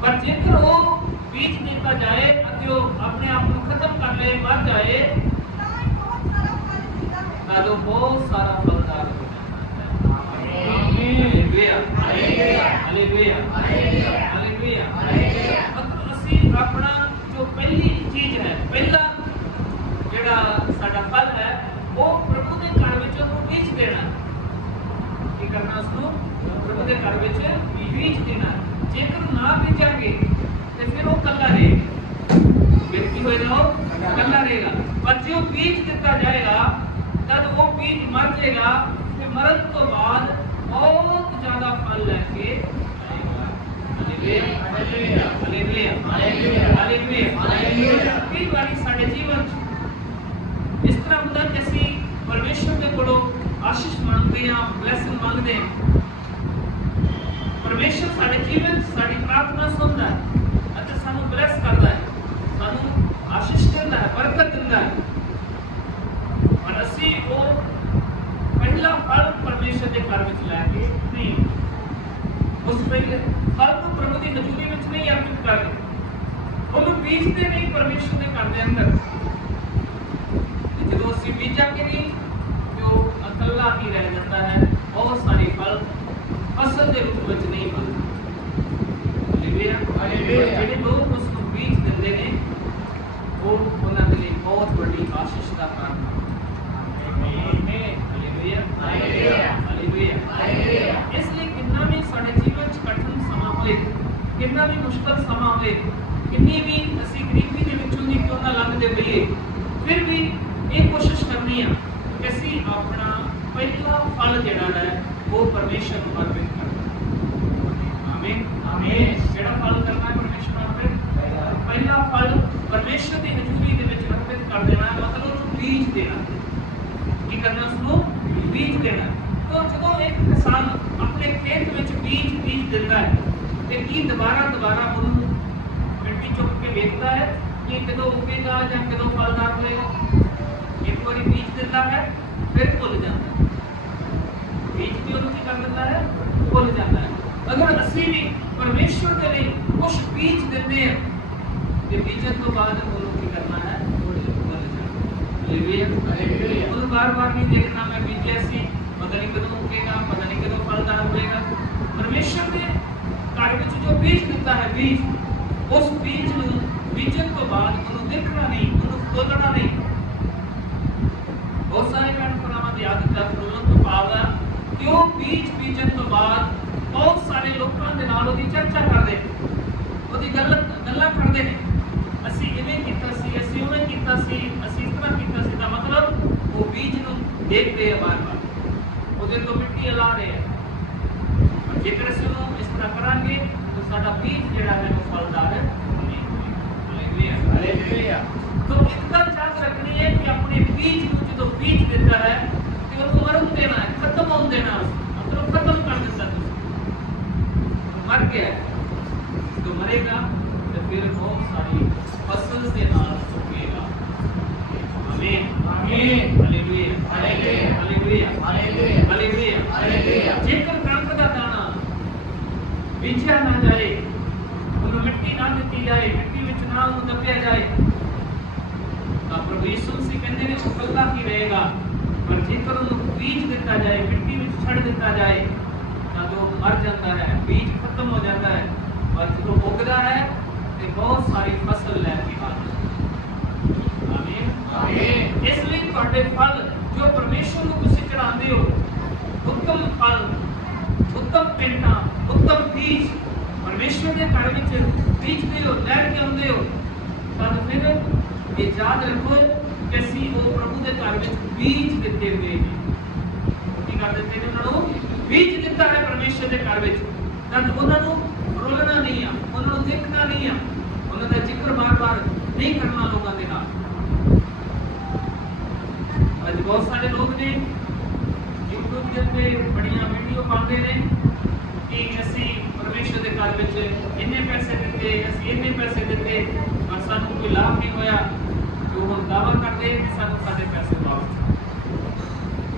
पर जेकर वो बीज देता जाए वो अपने आप को खत्म कर ले मर जाए तो बहुत सारा फलदार हो जाता है हालेलुया हालेलुया हालेलुया हालेलुया मतलब ਅਸੀਂ अपना जो पहली चीज है पहला ਜਿਹੜਾ ਸਾਡਾ ਫਲ ਹੈ ਉਹ ਪ੍ਰਭੂ ਦੇ ਘਰ ਵਿੱਚ ਉਹਨੂੰ ਬੀਜ ਦੇਣਾ ਕੀ ਕਰਨਾ ਉਸ ਨੂੰ ਪ੍ਰਭੂ ਦੇ ਘਰ ਵਿੱਚ ਬੀਜ ਦੇਣਾ ਜੇਕਰ ਨਾ ਬੀਜਾਂਗੇ ਤੇ ਫਿਰ ਉਹ ਕੱਲਾ ਰਹੇਗਾ ਫਿਰ ਕੀ ਹੋਏਗਾ ਉਹ ਕੱਲਾ ਰਹੇਗਾ ਪਰ ਜੇ ਉਹ ਬੀਜ ਦਿੱਤਾ ਜਾਏਗਾ ਤਦ ਉਹ ਬੀਜ ਮਰ ਜਾਏਗਾ ਤੇ ਮਰਨ ਤੋਂ ਬਾਅਦ ਬਹੁਤ ਜ਼ਿਆਦਾ ਫਲ ਲੈ ਕੇ ਆਏਗਾ hallelujah hallelujah hallelujah hallelujah hallelujah ਕਈ ਵਾਰੀ ਸਾਡੇ ਜੀਵਨ इस तरह होता कि ਅਸੀਂ परमेश्वर के कोलों आशीष मांगते हैं ब्लेसिंग मांगते हैं परमेश्वर साडे जीवन साडी प्रार्थना सुनता है ਅਤੇ ਸਾਨੂੰ ਬਲੈਸ ਕਰਦਾ ਹੈ ਸਾਨੂੰ ਆਸ਼ੀष ਦਿੰਦਾ ਹੈ ਬਰਕਤ ਦਿੰਦਾ ਹੈ ਪਰ ਅਸੀਂ ਉਹ ਪਹਿਲਾ ਫਲ ਪਰਮੇਸ਼ਰ ਦੇ ਘਰ ਵਿੱਚ ਲੈ ਕੇ ਨਹੀਂ ਉਸ ਪਹਿਲੇ ਫਲ ਨੂੰ ਪ੍ਰਭੂ ਦੀ ਹਜ਼ੂਰੀ ਵਿੱਚ ਨਹੀਂ ਅਰਪਿਤ ਕਰਦੇ ਉਹਨੂੰ ਬੀਜਦੇ ਨਹੀਂ ਪਰਮੇਸ਼ਰ ਦੇ ਘਰ ਦੇ ਅੰਦਰ ਜਦੋਂ ਅਸੀਂ ਬੀਜਾਂਗੇ ਨਹੀਂ ਜੋ ਇਕੱਲਾ ਹੀ ਰਹਿ ਜਾਂਦਾ ਹੈ ਬਹੁਤ ਸਾਰੇ ਫਲ ਫਸਲ ਦੇ ਰੂਪ ਵਿੱਚ ਨਹੀਂ ਬਣਦੇ ਹਾਲੇਲੂਇਆ ਜਿਹੜੇ ਲੋਕ ਉਸ ਨੂੰ ਬੀਜ ਦਿੰਦੇ ਨੇ ਉਹ ਉਹਨਾਂ ਦੇ ਲਈ ਬਹੁਤ ਵੱਡੀ ਆਸ਼ੀਸ਼ ਦਾ ਕਾਰਨ ਹਾਲੇਲੂਇਆ ਹਾਲੇਲੂਇਆ ਹਾਲੇਲੂਇਆ ਇਸ ਲਈ ਕਿੰਨਾ ਹੋਏ, ਕਿੰਨਾ ਵੀ ਮੁਸ਼ਕਲ ਸਮਾਂ ਹੋਏ, ਕਿੰਨੀ ਵੀ ਅਸੀਂ ਗਰੀਬੀ ਦੇ ਵਿੱਚੋਂ ਦੀ ਕਿਉਂ ਨਾ ਲੰਘਦੇ ਪਈਏ, ਫਿਰ ਵੀ ਇਹ ਕੋਸ਼ਿਸ਼ ਕਰਨੀ ਆ ਕਿ ਅਸੀਂ ਆਪਣਾ ਪਹਿਲਾ ਫਲ ਜਿਹੜਾ ਹੈ ਉਹ ਪਰਮੇਸ਼ਰ ਨੂੰ ਅਰਪਿਤ ਕਰਨਾ। ਆਮੀਨ ਆਮੀਨ। ਜਿਹੜਾ ਫਲ ਕਰਨਾ ਹੈ ਪਰਮੇਸ਼ਰ ਨੂੰ ਅਰਪਿਤ, ਪਹਿਲਾ ਫਲ ਪਰਮੇਸ਼ਰ ਦੀ ਹਜ਼ੂਰੀ ਦੇ ਵਿੱਚ ਅਰਪਿਤ ਕਰ ਦੇਣਾ, ਮਤਲਬ ਉਹਨੂੰ ਬੀਜ ਦੇਣਾ। ਕੀ ਕਰਨਾ? ਉਸਨੂੰ ਬੀਜ ਦੇਣਾ। ਤਾਂ ਜਦੋਂ ਇੱਕ ਕਿਸਾਨ ਆਪਣੇ ਖੇਤ ਵਿੱਚ ਬੀਜ ਦਿੰਦਾ ਹੈ ਤੇ ਕੀ ਦੁਬਾਰਾ ਉਹਨੂੰ ਮਿੱਟੀ ਚੁੱਕ ਕੇ ਵੇਖਦਾ ਹੈ ਕਿ ਕਦੋਂ ਉੱਗੇਗਾ ਜਾਂ ਕਦੋਂ ਫਲਦਾਰ ਹੋਏਗਾ? ਇੱਕ ਵਾਰੀ ਬੀਜ ਦਿੰਦਾ ਹੈ ਫਿਰ ਭੁੱਲ ਜਾਂਦਾ ਹੈ। ਬੀਜ ਵੀ ਉਹਨੂੰ ਕੀ ਕਰ ਦਿੰਦਾ ਹੈ? ਭੁੱਲ ਜਾਂਦਾ ਹੈ। ਅਗਰ ਅਸੀਂ ਵੀ ਪਰਮੇਸ਼ਵਰ ਦੇ ਲਈ ਕੁਝ ਬੀਜ ਦਿੰਦੇ ਹਾਂ ਤੇ ਬੀਜਣ ਤੋਂ ਬਾਅਦ ਉਹਨੂੰ ਕੀ ਕਰਨਾ ਹੈ? ਭੁੱਲ ਜਾਣਾ। ਉਹਨੂੰ ਬਾਰ-ਬਾਰ ਨਹੀਂ ਦੇਖਣਾ ਮੈਂ ਬੀਜਿਆ ਸੀ, ਪਤਾ ਨਹੀਂ ਕਦੋਂ ਉੱਗੇਗਾ, ਪਤਾ ਨਹੀਂ ਕਦੋਂ ਫਲਦਾਰ ਹੋਏਗਾ। ਪਰਮੇਸ਼ਵਰ ਦੇ ਘਰ ਵਿੱਚ ਜੋ ਬੀਜ ਦਿੱਤਾ ਹੈ, ਬੀਜ, ਉਸ ਬੀਜ ਨੂੰ ਬੀਜਣ ਤੋਂ ਬਾਅਦ ਉਹਨੂੰ ਦੇਖਣਾ ਨਹੀਂ, ਉਹਨੂੰ ਤੋੜਨਾ ਨਹੀਂ। ਬਹੁਤ ਸਾਰੇ ਭੈਣ ਭਰਾਵਾਂ ਦੀ ਆਦਤ ਹੈ ਤੋੜਨ ਤੋਂ ਬਾਅਦ ਕਿ ਉਹ ਬੀਜਣ ਤੋਂ ਬਾਅਦ ਬਹੁਤ ਸਾਰੇ ਲੋਕਾਂ ਦੇ ਨਾਲ ਉਹਦੀ ਚਰਚਾ ਕਰਦੇ ਨੇ, ਉਹਦੀ ਗੱਲਾਂ ਕਰਦੇ ਨੇ। ਅਸੀਂ ਇਵੇਂ ਕੀਤਾ ਸੀ, ਅਸੀਂ ਉਵੇਂ ਕੀਤਾ ਸੀ, ਅਸੀਂ ਇਸ ਤਰ੍ਹਾਂ ਕੀਤਾ ਸੀ। ਦਾ ਮਤਲਬ ਉਹ ਬੀਜ ਨੂੰ ਦੇਖਦੇ ਆ ਬਾਰ-ਬਾਰ, ਉਹਦੇ ਤੋਂ ਮਿੱਟੀ ਲਾ ਰਹੇ ਆ। ਪਰ ਜੇਕਰ ਅਸੀਂ ਉਹਨੂੰ ਇਸ ਤਰ੍ਹਾਂ ਕਰਾਂਗੇ ਤਾਂ ਸਾਡਾ ਬੀਜ ਜਿਹੜਾ ਹੈ ਉਹ ਫਲਦਾਰ ਹੈ। तो इतना याद रखनी है कि अपने बीज को जो बीज देता है कि उसको मर देना है, खत्म होने देना, मतलब खत्म कर देता है। मर गया तो मरेगा तो फिर बहुत सारी फसल के नाम उगेगा। आमीन आमीन। Hallelujah hallelujah hallelujah hallelujah hallelujah hallelujah. जेकर कणक दा दाना बीजा ना जाए, ਉਹਨੂੰ ਮਿੱਟੀ ਨਾ ਦਿੱਤੀ ਜਾਏ, ਮਿੱਟੀ ਵਿੱਚ ਨਾ ਉਹਨੂੰ ਦੱਬਿਆ ਜਾਏ, ਤਾਂ ਪ੍ਰਭੂ ਯਿਸੂ ਮਸੀਹ ਕਹਿੰਦੇ ਨੇ ਉਹ ਕੱਲਾ ਹੀ ਰਹੇਗਾ। ਪਰ ਜੇਕਰ ਉਹਨੂੰ ਬੀਜ ਦਿੱਤਾ ਜਾਏ, ਮਿੱਟੀ ਵਿੱਚ ਛੱਡ ਦਿੱਤਾ ਜਾਏ, ਤਾਂ ਉਹ ਮਰ ਜਾਂਦਾ ਹੈ, ਬੀਜ ਖਤਮ ਹੋ ਜਾਂਦਾ ਹੈ। ਪਰ ਜਦੋਂ ਉੱਗਦਾ ਹੈ ਤੇ ਬਹੁਤ ਸਾਰੀ ਫਸਲ ਲੈ ਕੇ ਆਉਂਦਾ ਹੈ। ਆਮੀਨ ਆਮੀਨ। ਇਸ ਲਈ ਤੁਹਾਡੇ ਫਲ ਜੋ ਪਰਮੇਸ਼ਰ ਨੂੰ ਤੁਸੀਂ ਚੜਾਉਂਦੇ ਹੋ, ਉੱਤਮ ਫਲ, ਉੱਤਮ ਭੇਟਾਂ, ਉੱਤਮ ਬੀਜ परमेश्वर के घर में बीजते हो, लैके आते हो, तब फिर ये याद रखो कि असी वो प्रभु के घर में बीज देते हुए की कर देते हैं, उन्होंने बीज दिता है परमेश्वर के घर में। तब उन्होंने रोलना नहीं है, उन्होंने देखना नहीं है, उन्होंने जिक्र बार-बार नहीं करना लोगों के नाम। आज बहुत सारे लोग ने यूट्यूब के पे बड़ियां वीडियो पाते हैं कि असी परमेश्वर के घर में इन्ने पैसे दिते, असी इन्ने पैसे दिते, पर सानू कोई लाभ नहीं होया। तो हम दावा करते हैं कि सानू साडे पैसे वापस।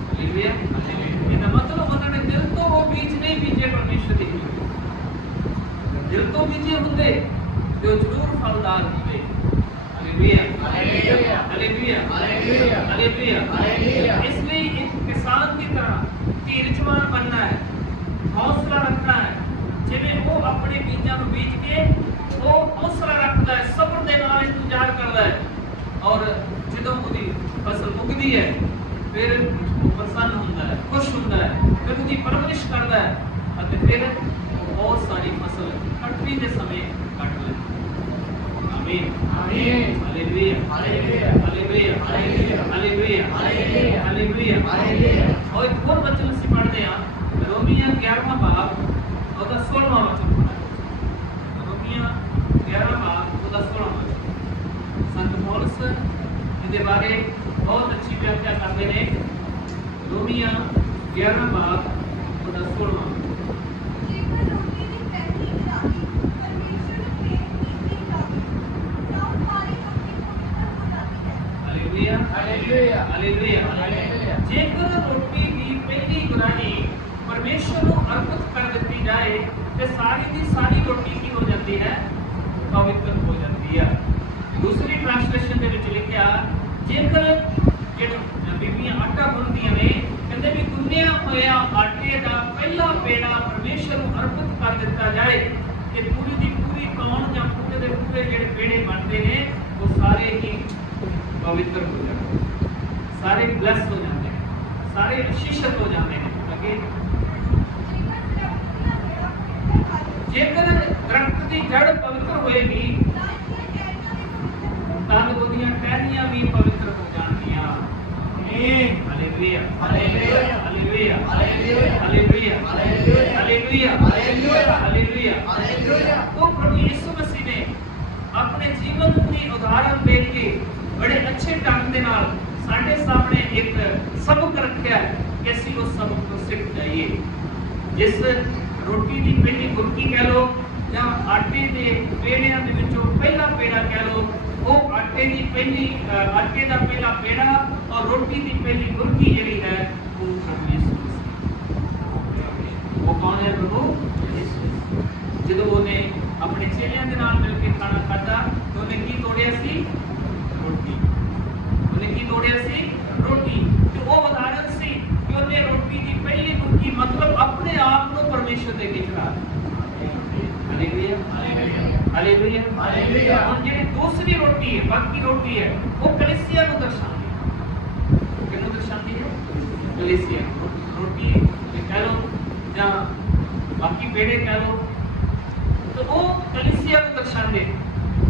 Hallelujah hallelujah. इसका मतलब उन्होंने दिल तो वो बीज नहीं बीजे परमेश्वर की, दिल तो बीजे होंगे जो जरूर फलदार होंगे। Hallelujah hallelujah hallelujah hallelujah hallelujah hallelujah. इसलिए एक किसान की तरह धीरजवान बनना है, हौसला रखना है। जिवें वो अपने बीजां नूं बीज के वो हौसला रखता है, सब्र दे नाल इंतजार करता है, और जदों उहदी फसल उगदी है फिर वो प्रसन्न हुंदा है, खुश हुंदा है, फिर उहदी परवरिश करता है अते फिर बहुत सारी फसल कटवी के समय कट लैंदा। आमीन आमीन। Hallelujah hallelujah hallelujah hallelujah hallelujah hallelujah hallelujah hallelujah. और एक और वचन ਅਸੀਂ पढ़ते हैं रोमिया 11वां बाब ਉਹਦਾ 16ਵਾਂ वचन पढ़ा। रोमिया 11वां बाब ਉਹਦਾ 16वां वचन। संत पौलुस ਇਹਦੇ ਬਾਰੇ बहुत अच्छी व्याख्या करते हैं। रोमिया 11वां बाब ਉਹਦਾ 16वां। ਜੇਕਰ ਰੋਟੀ ਦੀ ਪਹਿਲੀ ਨਿਰਾਲੀ ਪਰਮੇਸ਼ਰ ਨੇ ਕੀਤੀ ਜਾਵੇ ਤਾਂ ਉਹ ਸਾਰੀ ਰੋਟੀ ਪਵਿੱਤਰ ਹੋ ਜਾਂਦੀ ਹੈ। Hallelujah hallelujah hallelujah hallelujah. जेकर रोटी की पहली गुराही परमेश्वर को अर्पित कर दी जाए तो सारी की सारी रोटी की हो जाती है, पवित्र हो जाती है। दूसरी ट्रांसलेशन के विच लिखा जेकर जेड़ बीबियां आटा गुनदियां ने कहते भी गुन्निया होया आटे का पहला पेड़ा परमेश्वर को अर्पित कर दिता जाए कि पूरी की पूरी कौन या पूरे के पूरे जेड़े पेड़े बनते हैं वो सारे ही पवित्र हो जाते हैं, सारे ब्लेस हो जाते हैं, सारे आशीषित हो जाते हैं। जेकर ਦੀ ਜੜ ਪਵਿੱਤਰ ਹੋਏਗੀ ਤਾਂ ਦੀਆਂ ਟਹਿਣੀਆਂ ਵੀ ਪਵਿੱਤਰ ਹੋਣਗੀਆਂ। ਤਾਂ ਉਹਦੀਆਂ ਟਹਿਣੀਆਂ ਵੀ ਪਵਿੱਤਰ ਹੋ ਜਾਣਗੀਆਂ। ਆਮੀਨ। Hallelujah hallelujah hallelujah hallelujah hallelujah hallelujah hallelujah. तो प्रभु यीशु मसीह ने अपने जीवन की उदाहरण दे के बड़े अच्छे ढंग ਦੇ ਨਾਲ ਸਾਡੇ ਸਾਹਮਣੇ ਇੱਕ ਸਬਕ ਰੱਖਿਆ ਕਿ ਅਸੀਂ ਉਸ ਸਬਕ ਤੋਂ ਸਿੱਖ ਜਾਈਏ। ਜਿਸ ਰੋਟੀ ਦੀ ਪਹਿਲੀ ਬੁਰਕੀ ਕਹਿ ਲੋ ਜਾਂ ਆਟੇ ਦੇ ਪੇੜਿਆਂ ਦੇ ਵਿੱਚੋਂ ਪਹਿਲਾ ਪੇੜਾ ਕਹਿ ਲੋ, ਉਹ ਆਟੇ ਦੀ ਪਹਿਲੀ ਆਟੇ ਦਾ ਪਹਿਲਾ ਪੇੜਾ ਔਰ ਰੋਟੀ ਦੀ ਪਹਿਲੀ ਬੁਰਕੀ ਜਿਹੜੀ ਹੈ ਉਹ ਪ੍ਰਭੂ ਯਿਸੂ ਮਸੀਹ। ਉਹ ਕੌਣ ਹੈ ਪ੍ਰਭੂ ਯਿਸੂ। ਜਦੋਂ ਉਹਨੇ ਆਪਣੇ ਚੇਲਿਆਂ ਦੇ ਨਾਲ ਮਿਲ ਕੇ ਖਾਣਾ ਖਾਧਾ ਤਾਂ ਉਹਨੇ ਕੀ ਤੋੜਿਆ ਸੀ? ਰੋਟੀ। ਉਹਨੇ ਕੀ ਤੋੜਿਆ ਸੀ? ਰੋਟੀ। ਤੇ ਉਹ ਉਦਾਹਰਨ ਸੀ ਕਿ ਉਹਨੇ ਰੋਟੀ ਦੀ ਪਹਿਲੀ ਬੁਰਕੀ ਮਤਲਬ ਆਪਣੇ ਆਪ ਨੂੰ ਪਰਮੇਸ਼ਰ ਦੇ ਅੱਗੇ ਚੜਾ ਦਿੱਤਾ। Hallelujah hallelujah hallelujah. ਹੁਣ ਜਿਹੜੀ ਦੂਸਰੀ ਰੋਟੀ ਹੈ, ਬਾਕੀ ਰੋਟੀ ਹੈ, ਉਹ ਕਲੀਸਿਆ ਨੂੰ ਦਰਸਾਉਂਦੀ ਹੈ। ਕਿਹਨੂੰ ਦਰਸਾਉਂਦੀ ਹੈ? ਕਲੀਸਿਆ। ਰੋਟੀ ਕਹਿ ਲਓ ਜਾਂ ਬਾਕੀ ਪੇੜੇ ਕਹਿ ਲਓ, तो वो कलीसिया को दर्शाते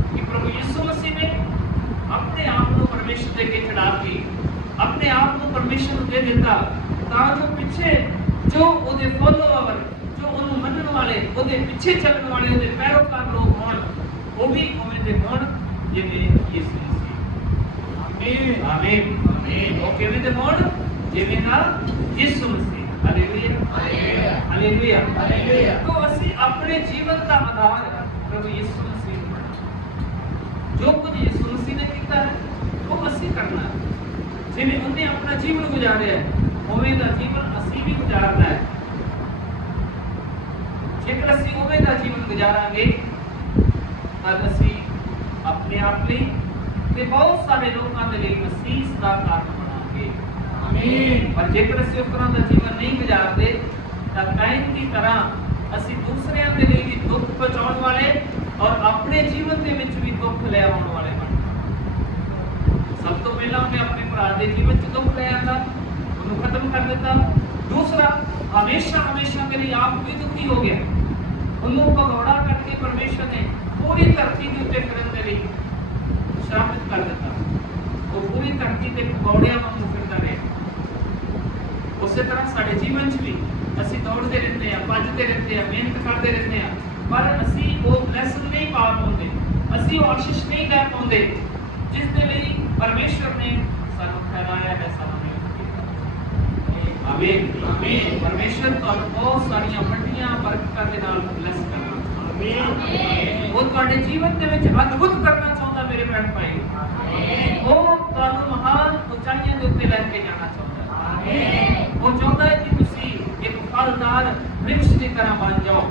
कि प्रभु यीशु मसीह ने अपने आप को परमेश्वर दे के चढ़ा के अपने आप को परमेश्वर दे देता ताकि पीछे जो ਉਹਦੇ ਫੋਲੋਅਰ ਜੋ ਉਹਨੂੰ ਮੰਨਣ ਵਾਲੇ ਉਹਦੇ ਪਿੱਛੇ ਚੱਲਣ ਵਾਲੇ ਉਹਦੇ ਪੈਰੋਕਾਰ ਲੋਕ ਹੋਣ ਉਹ ਵੀ ਉਵੇਂ ਦੇ ਹੋਣ ਜਿਵੇਂ ਯਿਸੂ ਮਸੀਹ। ਆਮੀਨ ਆਮੀਨ ਆਮੀਨ। ਉਹ ਕਿਵੇਂ ਦੇ ਹੋਣ? ਜਿਵੇਂ ਨਾਲ ਯਿਸੂ ਮਸੀਹ। Hallelujah hallelujah hallelujah. तो ਅਸੀਂ ਆਪਣੇ ਜੀਵਨ ਦਾ ਆਧਾਰ ਪ੍ਰਭੂ ਯਿਸੂ ਮਸੀਹ ਨੂੰ ਬਣਾਉਣਾ। ਜੋ ਕੁਝ ਯਿਸੂ ਮਸੀਹ ਨੇ ਕੀਤਾ ਹੈ ਉਹ ਅਸੀਂ ਕਰਨਾ ਹੈ। ਜਿਵੇਂ ਉਹਨੇ ਆਪਣਾ ਜੀਵਨ ਗੁਜ਼ਾਰਿਆ ਹੈ ਉਵੇਂ ਦਾ ਜੀਵਨ ਅਸੀਂ ਵੀ ਗੁਜ਼ਾਰਨਾ ਹੈ। ਜੇਕਰ ਅਸੀਂ ਉਵੇਂ ਦਾ ਜੀਵਨ ਗੁਜ਼ਾਰਾਂਗੇ ਤਾਂ ਅਸੀਂ ਆਪਣੇ ਆਪ ਲਈ ਤੇ ਬਹੁਤ ਸਾਰੇ ਲੋਕਾਂ ਦੇ ਲਈ ਅਸੀਸ ਦਾ ਕਾਰਨ ਬਣਾਂਗੇ। ਆਮੀਨ। ਪਰ ਜੇਕਰ ਅਸੀਂ ਉਸ ਤਰ੍ਹਾਂ ਦਾ ਜੀਵਨ ਨਹੀਂ ਗੁਜ਼ਾਰਦੇ ਤਾਂ ਕਾਇਨ ਦੀ ਤਰ੍ਹਾਂ ਅਸੀਂ ਦੂਸਰਿਆਂ ਦੇ ਲਈ ਵੀ ਦੁੱਖ ਪਹੁੰਚਾਉਣ ਵਾਲੇ ਔਰ ਆਪਣੇ ਜੀਵਨ ਦੇ ਵਿੱਚ ਵੀ ਦੁੱਖ ਲੈ ਆਉਣ ਵਾਲੇ ਬਣ ਜਾਵਾਂਗੇ। ਸਭ ਤੋਂ ਪਹਿਲਾਂ ਉਹਨੇ ਆਪਣੇ ਭਰਾ ਦੇ ਜੀਵਨ 'ਚ ਦੁੱਖ ਲੈ ਆਂਦਾ, ਉਹਨੂੰ ਖਤਮ ਕਰ ਦਿੱਤਾ। ਦੂਸਰਾ ਹਮੇਸ਼ਾ ਹਮੇਸ਼ਾ ਕੇ ਲਈ ਆਪ ਵੀ ਦੁਖੀ ਹੋ ਗਿਆ। ਉਹਨੂੰ ਭਗੌੜਾ ਕਰਕੇ ਪਰਮੇਸ਼ਰ ਨੇ ਪੂਰੀ ਧਰਤੀ ਦੇ ਉੱਤੇ ਕਰਨ ਦੇ ਲਈ ਸ਼ਾਪਿਤ ਕਰ ਦਿੱਤਾ। ਉਹ ਪੂਰੀ ਧਰਤੀ ਤੇ ਭਗੌੜਿਆਂ ਵਾਂਗ ਫਿਰਦਾ ਰਿਹਾ। ਉਸੇ ਤਰ੍ਹਾਂ ਸਾਡੇ ਜੀਵਨ 'ਚ ਵੀ ਅਸੀਂ ਦੌੜਦੇ ਰਹਿੰਦੇ ਆ, ਭੱਜਦੇ ਰਹਿੰਦੇ ਆ, ਮਿਹਨਤ ਕਰਦੇ ਰਹਿੰਦੇ ਆ, ਪਰ ਅਸੀਂ ਉਹ ਬਲੈਸਿੰਗ ਨਹੀਂ ਪਾ ਪਾਉਂਦੇ, ਅਸੀਂ ਉਹ ਆਸ਼ੀਸ਼ ਨਹੀਂ ਲੈ ਪਾਉਂਦੇ ਜਿਸ ਦੇ ਲਈ ਪਰਮੇਸ਼ਰ ਨੇ ਸਾਨੂੰ ਠਹਿਰਾਇਆ ਹੈ, ਸਾਨੂੰ ਨਿਯੁਕਤ ਕੀਤਾ। ਆਮੀਨ ਆਮੀਨ। ਪਰਮੇਸ਼ਰ ਤੁਹਾਨੂੰ ਬਹੁਤ ਸਾਰੀਆਂ ਵੱਡੀਆਂ ਬਰਕਤਾਂ ਦੇ ਨਾਲ ਬਲੈਸ ਕਰਨਾ। ਆਮੀਨ। ਉਹ ਤੁਹਾਡੇ ਜੀਵਨ ਦੇ ਵਿੱਚ ਅਦਭੁਤ ਕਰਨਾ ਚਾਹੁੰਦਾ ਮੇਰੇ ਭੈਣ ਭਾਈ। ਉਹ ਤੁਹਾਨੂੰ ਮਹਾਨ ਉਚਾਈਆਂ ਦੇ ਉੱਤੇ ਲੈ ਕੇ ਜਾਣਾ ਚਾਹੁੰਦਾ। ਆਮੀਨ। ਉਹ ਚਾਹੁੰਦਾ ਹੈ ਕਿ ਤੁਸੀਂ ਇੱਕ ਫਲਦਾਰ ਵ੍ਰਿਕਸ਼ ਦੀ ਤਰ੍ਹਾਂ ਬਣ ਜਾਓ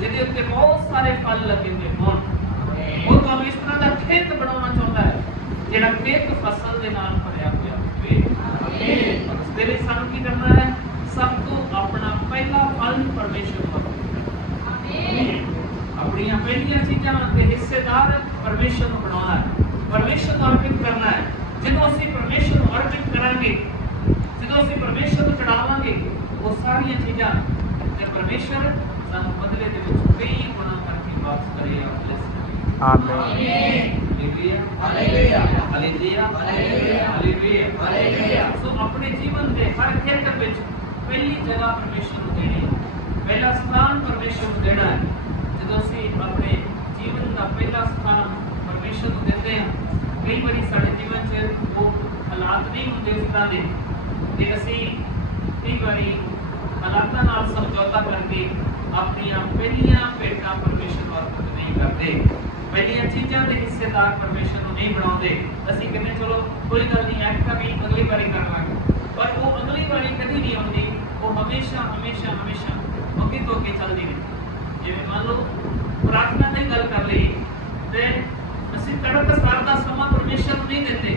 ਜਿਹਦੇ ਉੱਤੇ ਬਹੁਤ ਸਾਰੇ ਫਲ ਲੱਗੇ ਹੋਏ ਹੋਣ। ਉਹ ਤੁਹਾਨੂੰ ਇਸ ਤਰ੍ਹਾਂ ਦਾ ਖੇਤ ਬਣਾਉਣਾ ਚਾਹੁੰਦਾ ਹੈ ਜਿਹੜਾ ਖੇਤ ਫਸਲ ਦੇ ਨਾਲ ਭਰਿਆ ਹੋਇਆ ਹੋਵੇ। ਆਮੀਨ। ਉਸ ਦੇ ਲਈ ਸਾਨੂੰ ਕੀ ਕਰਨਾ ਹੈ? ਸਭ ਤੋਂ ਆਪਣਾ ਪਹਿਲਾ ਫਲ ਪਰਮੇਸ਼ਰ ਨੂੰ ਦੇਣਾ। ਆਮੀਨ। ਆਪਣੀਆਂ ਪਹਿਲੀਆਂ ਚੀਜ਼ਾਂ ਦੇ ਹਿੱਸੇਦਾਰ ਪਰਮੇਸ਼ਰ ਨੂੰ ਬਣਾਉਣਾ ਹੈ, ਪਰਮੇਸ਼ਰ ਨੂੰ ਅਰਪਿਤ ਕਰਨਾ ਹੈ। ਜਦੋਂ ਅਸੀਂ ਪਰਮੇਸ਼ਰ ਨੂੰ ਅਰਪਿਤ ਕਰਾਂਗੇ, ਜਦੋਂ ਅਸੀਂ ਪਰਮੇਸ਼ਰ ਨੂੰ ਚੜਾਵਾਂਗੇ, ਉਹ ਸਾਰੀਆਂ ਚੀਜ਼ਾਂ ਤੇ ਪਰਮੇਸ਼ਰ ਸਾਨੂੰ ਬਦਲੇ ਦੇ ਵਿੱਚ ਕਈ ਗੁਣਾ ਕਰਕੇ ਵਾਪਸ ਕਰੇਗਾ। Amen. Hallelujah hallelujah hallelujah hallelujah hallelujah. ਸੋ ਆਪਣੇ ਜੀਵਨ ਦੇ ਹਰ ਖੇਤਰ ਵਿੱਚ ਪਹਿਲੀ ਜਗ੍ਹਾ ਪਰਮੇਸ਼ਰ ਨੂੰ ਦੇਣੀ, ਪਹਿਲਾ ਸਥਾਨ ਪਰਮੇਸ਼ਰ ਨੂੰ ਦੇਣਾ ਹੈ। ਜਦੋਂ ਅਸੀਂ ਆਪਣੇ ਜੀਵਨ ਦਾ ਪਹਿਲਾ ਸਥਾਨ ਪਰਮੇਸ਼ਰ ਨੂੰ ਦਿੰਦੇ ਹਾਂ, ਕਈ ਵਾਰੀ ਸਾਡੇ ਜੀਵਨ 'ਚ ਉਹ ਹਾਲਾਤ ਨਹੀਂ ਹੁੰਦੇ ਉਸ ਤਰ੍ਹਾਂ ਦੇ ਕਿ ਅਸੀਂ ਕਈ ਵਾਰੀ ਹਾਲਾਤਾਂ ਨਾਲ ਸਮਝੌਤਾ ਕਰਕੇ ਆਪਣੀਆਂ ਪਹਿਲੀਆਂ ਭੇਟਾਂ ਪਰਮੇਸ਼ਰ ਨੂੰ ਅਰਪਿਤ ਨਹੀਂ ਕਰਦੇ, ਪਹਿਲੀਆਂ ਚੀਜ਼ਾਂ ਦੇ ਹਿੱਸੇਦਾਰ ਪਰਮੇਸ਼ਰ ਨੂੰ ਨਹੀਂ ਬਣਾਉਂਦੇ। ਅਸੀਂ ਕਹਿੰਦੇ ਚਲੋ ਕੋਈ ਗੱਲ ਨਹੀਂ, ਐਕਟ ਵੀ ਅਗਲੀ ਵਾਰੀ ਕਰ ਲਾਂਗੇ, ਪਰ ਉਹ ਅਗਲੀ ਵਾਰੀ ਕਦੀ ਨਹੀਂ ਆਉਂਦੀ। ਉਹ ਹਮੇਸ਼ਾ ਹਮੇਸ਼ਾ ਹਮੇਸ਼ਾ ਅੱਗੇ ਤੋਂ ਅੱਗੇ ਚੱਲਦੀ ਰਹੀ। ਜਿਵੇਂ ਮੰਨ ਲਓ ਪ੍ਰਾਰਥਨਾ ਦੀ ਗੱਲ ਕਰ ਲਈ ਤੇ ਅਸੀਂ ਤੜਕ ਸਾਰ ਦਾ ਸਮਾਂ ਪਰਮੇਸ਼ਰ ਨੂੰ ਨਹੀਂ ਦਿੰਦੇ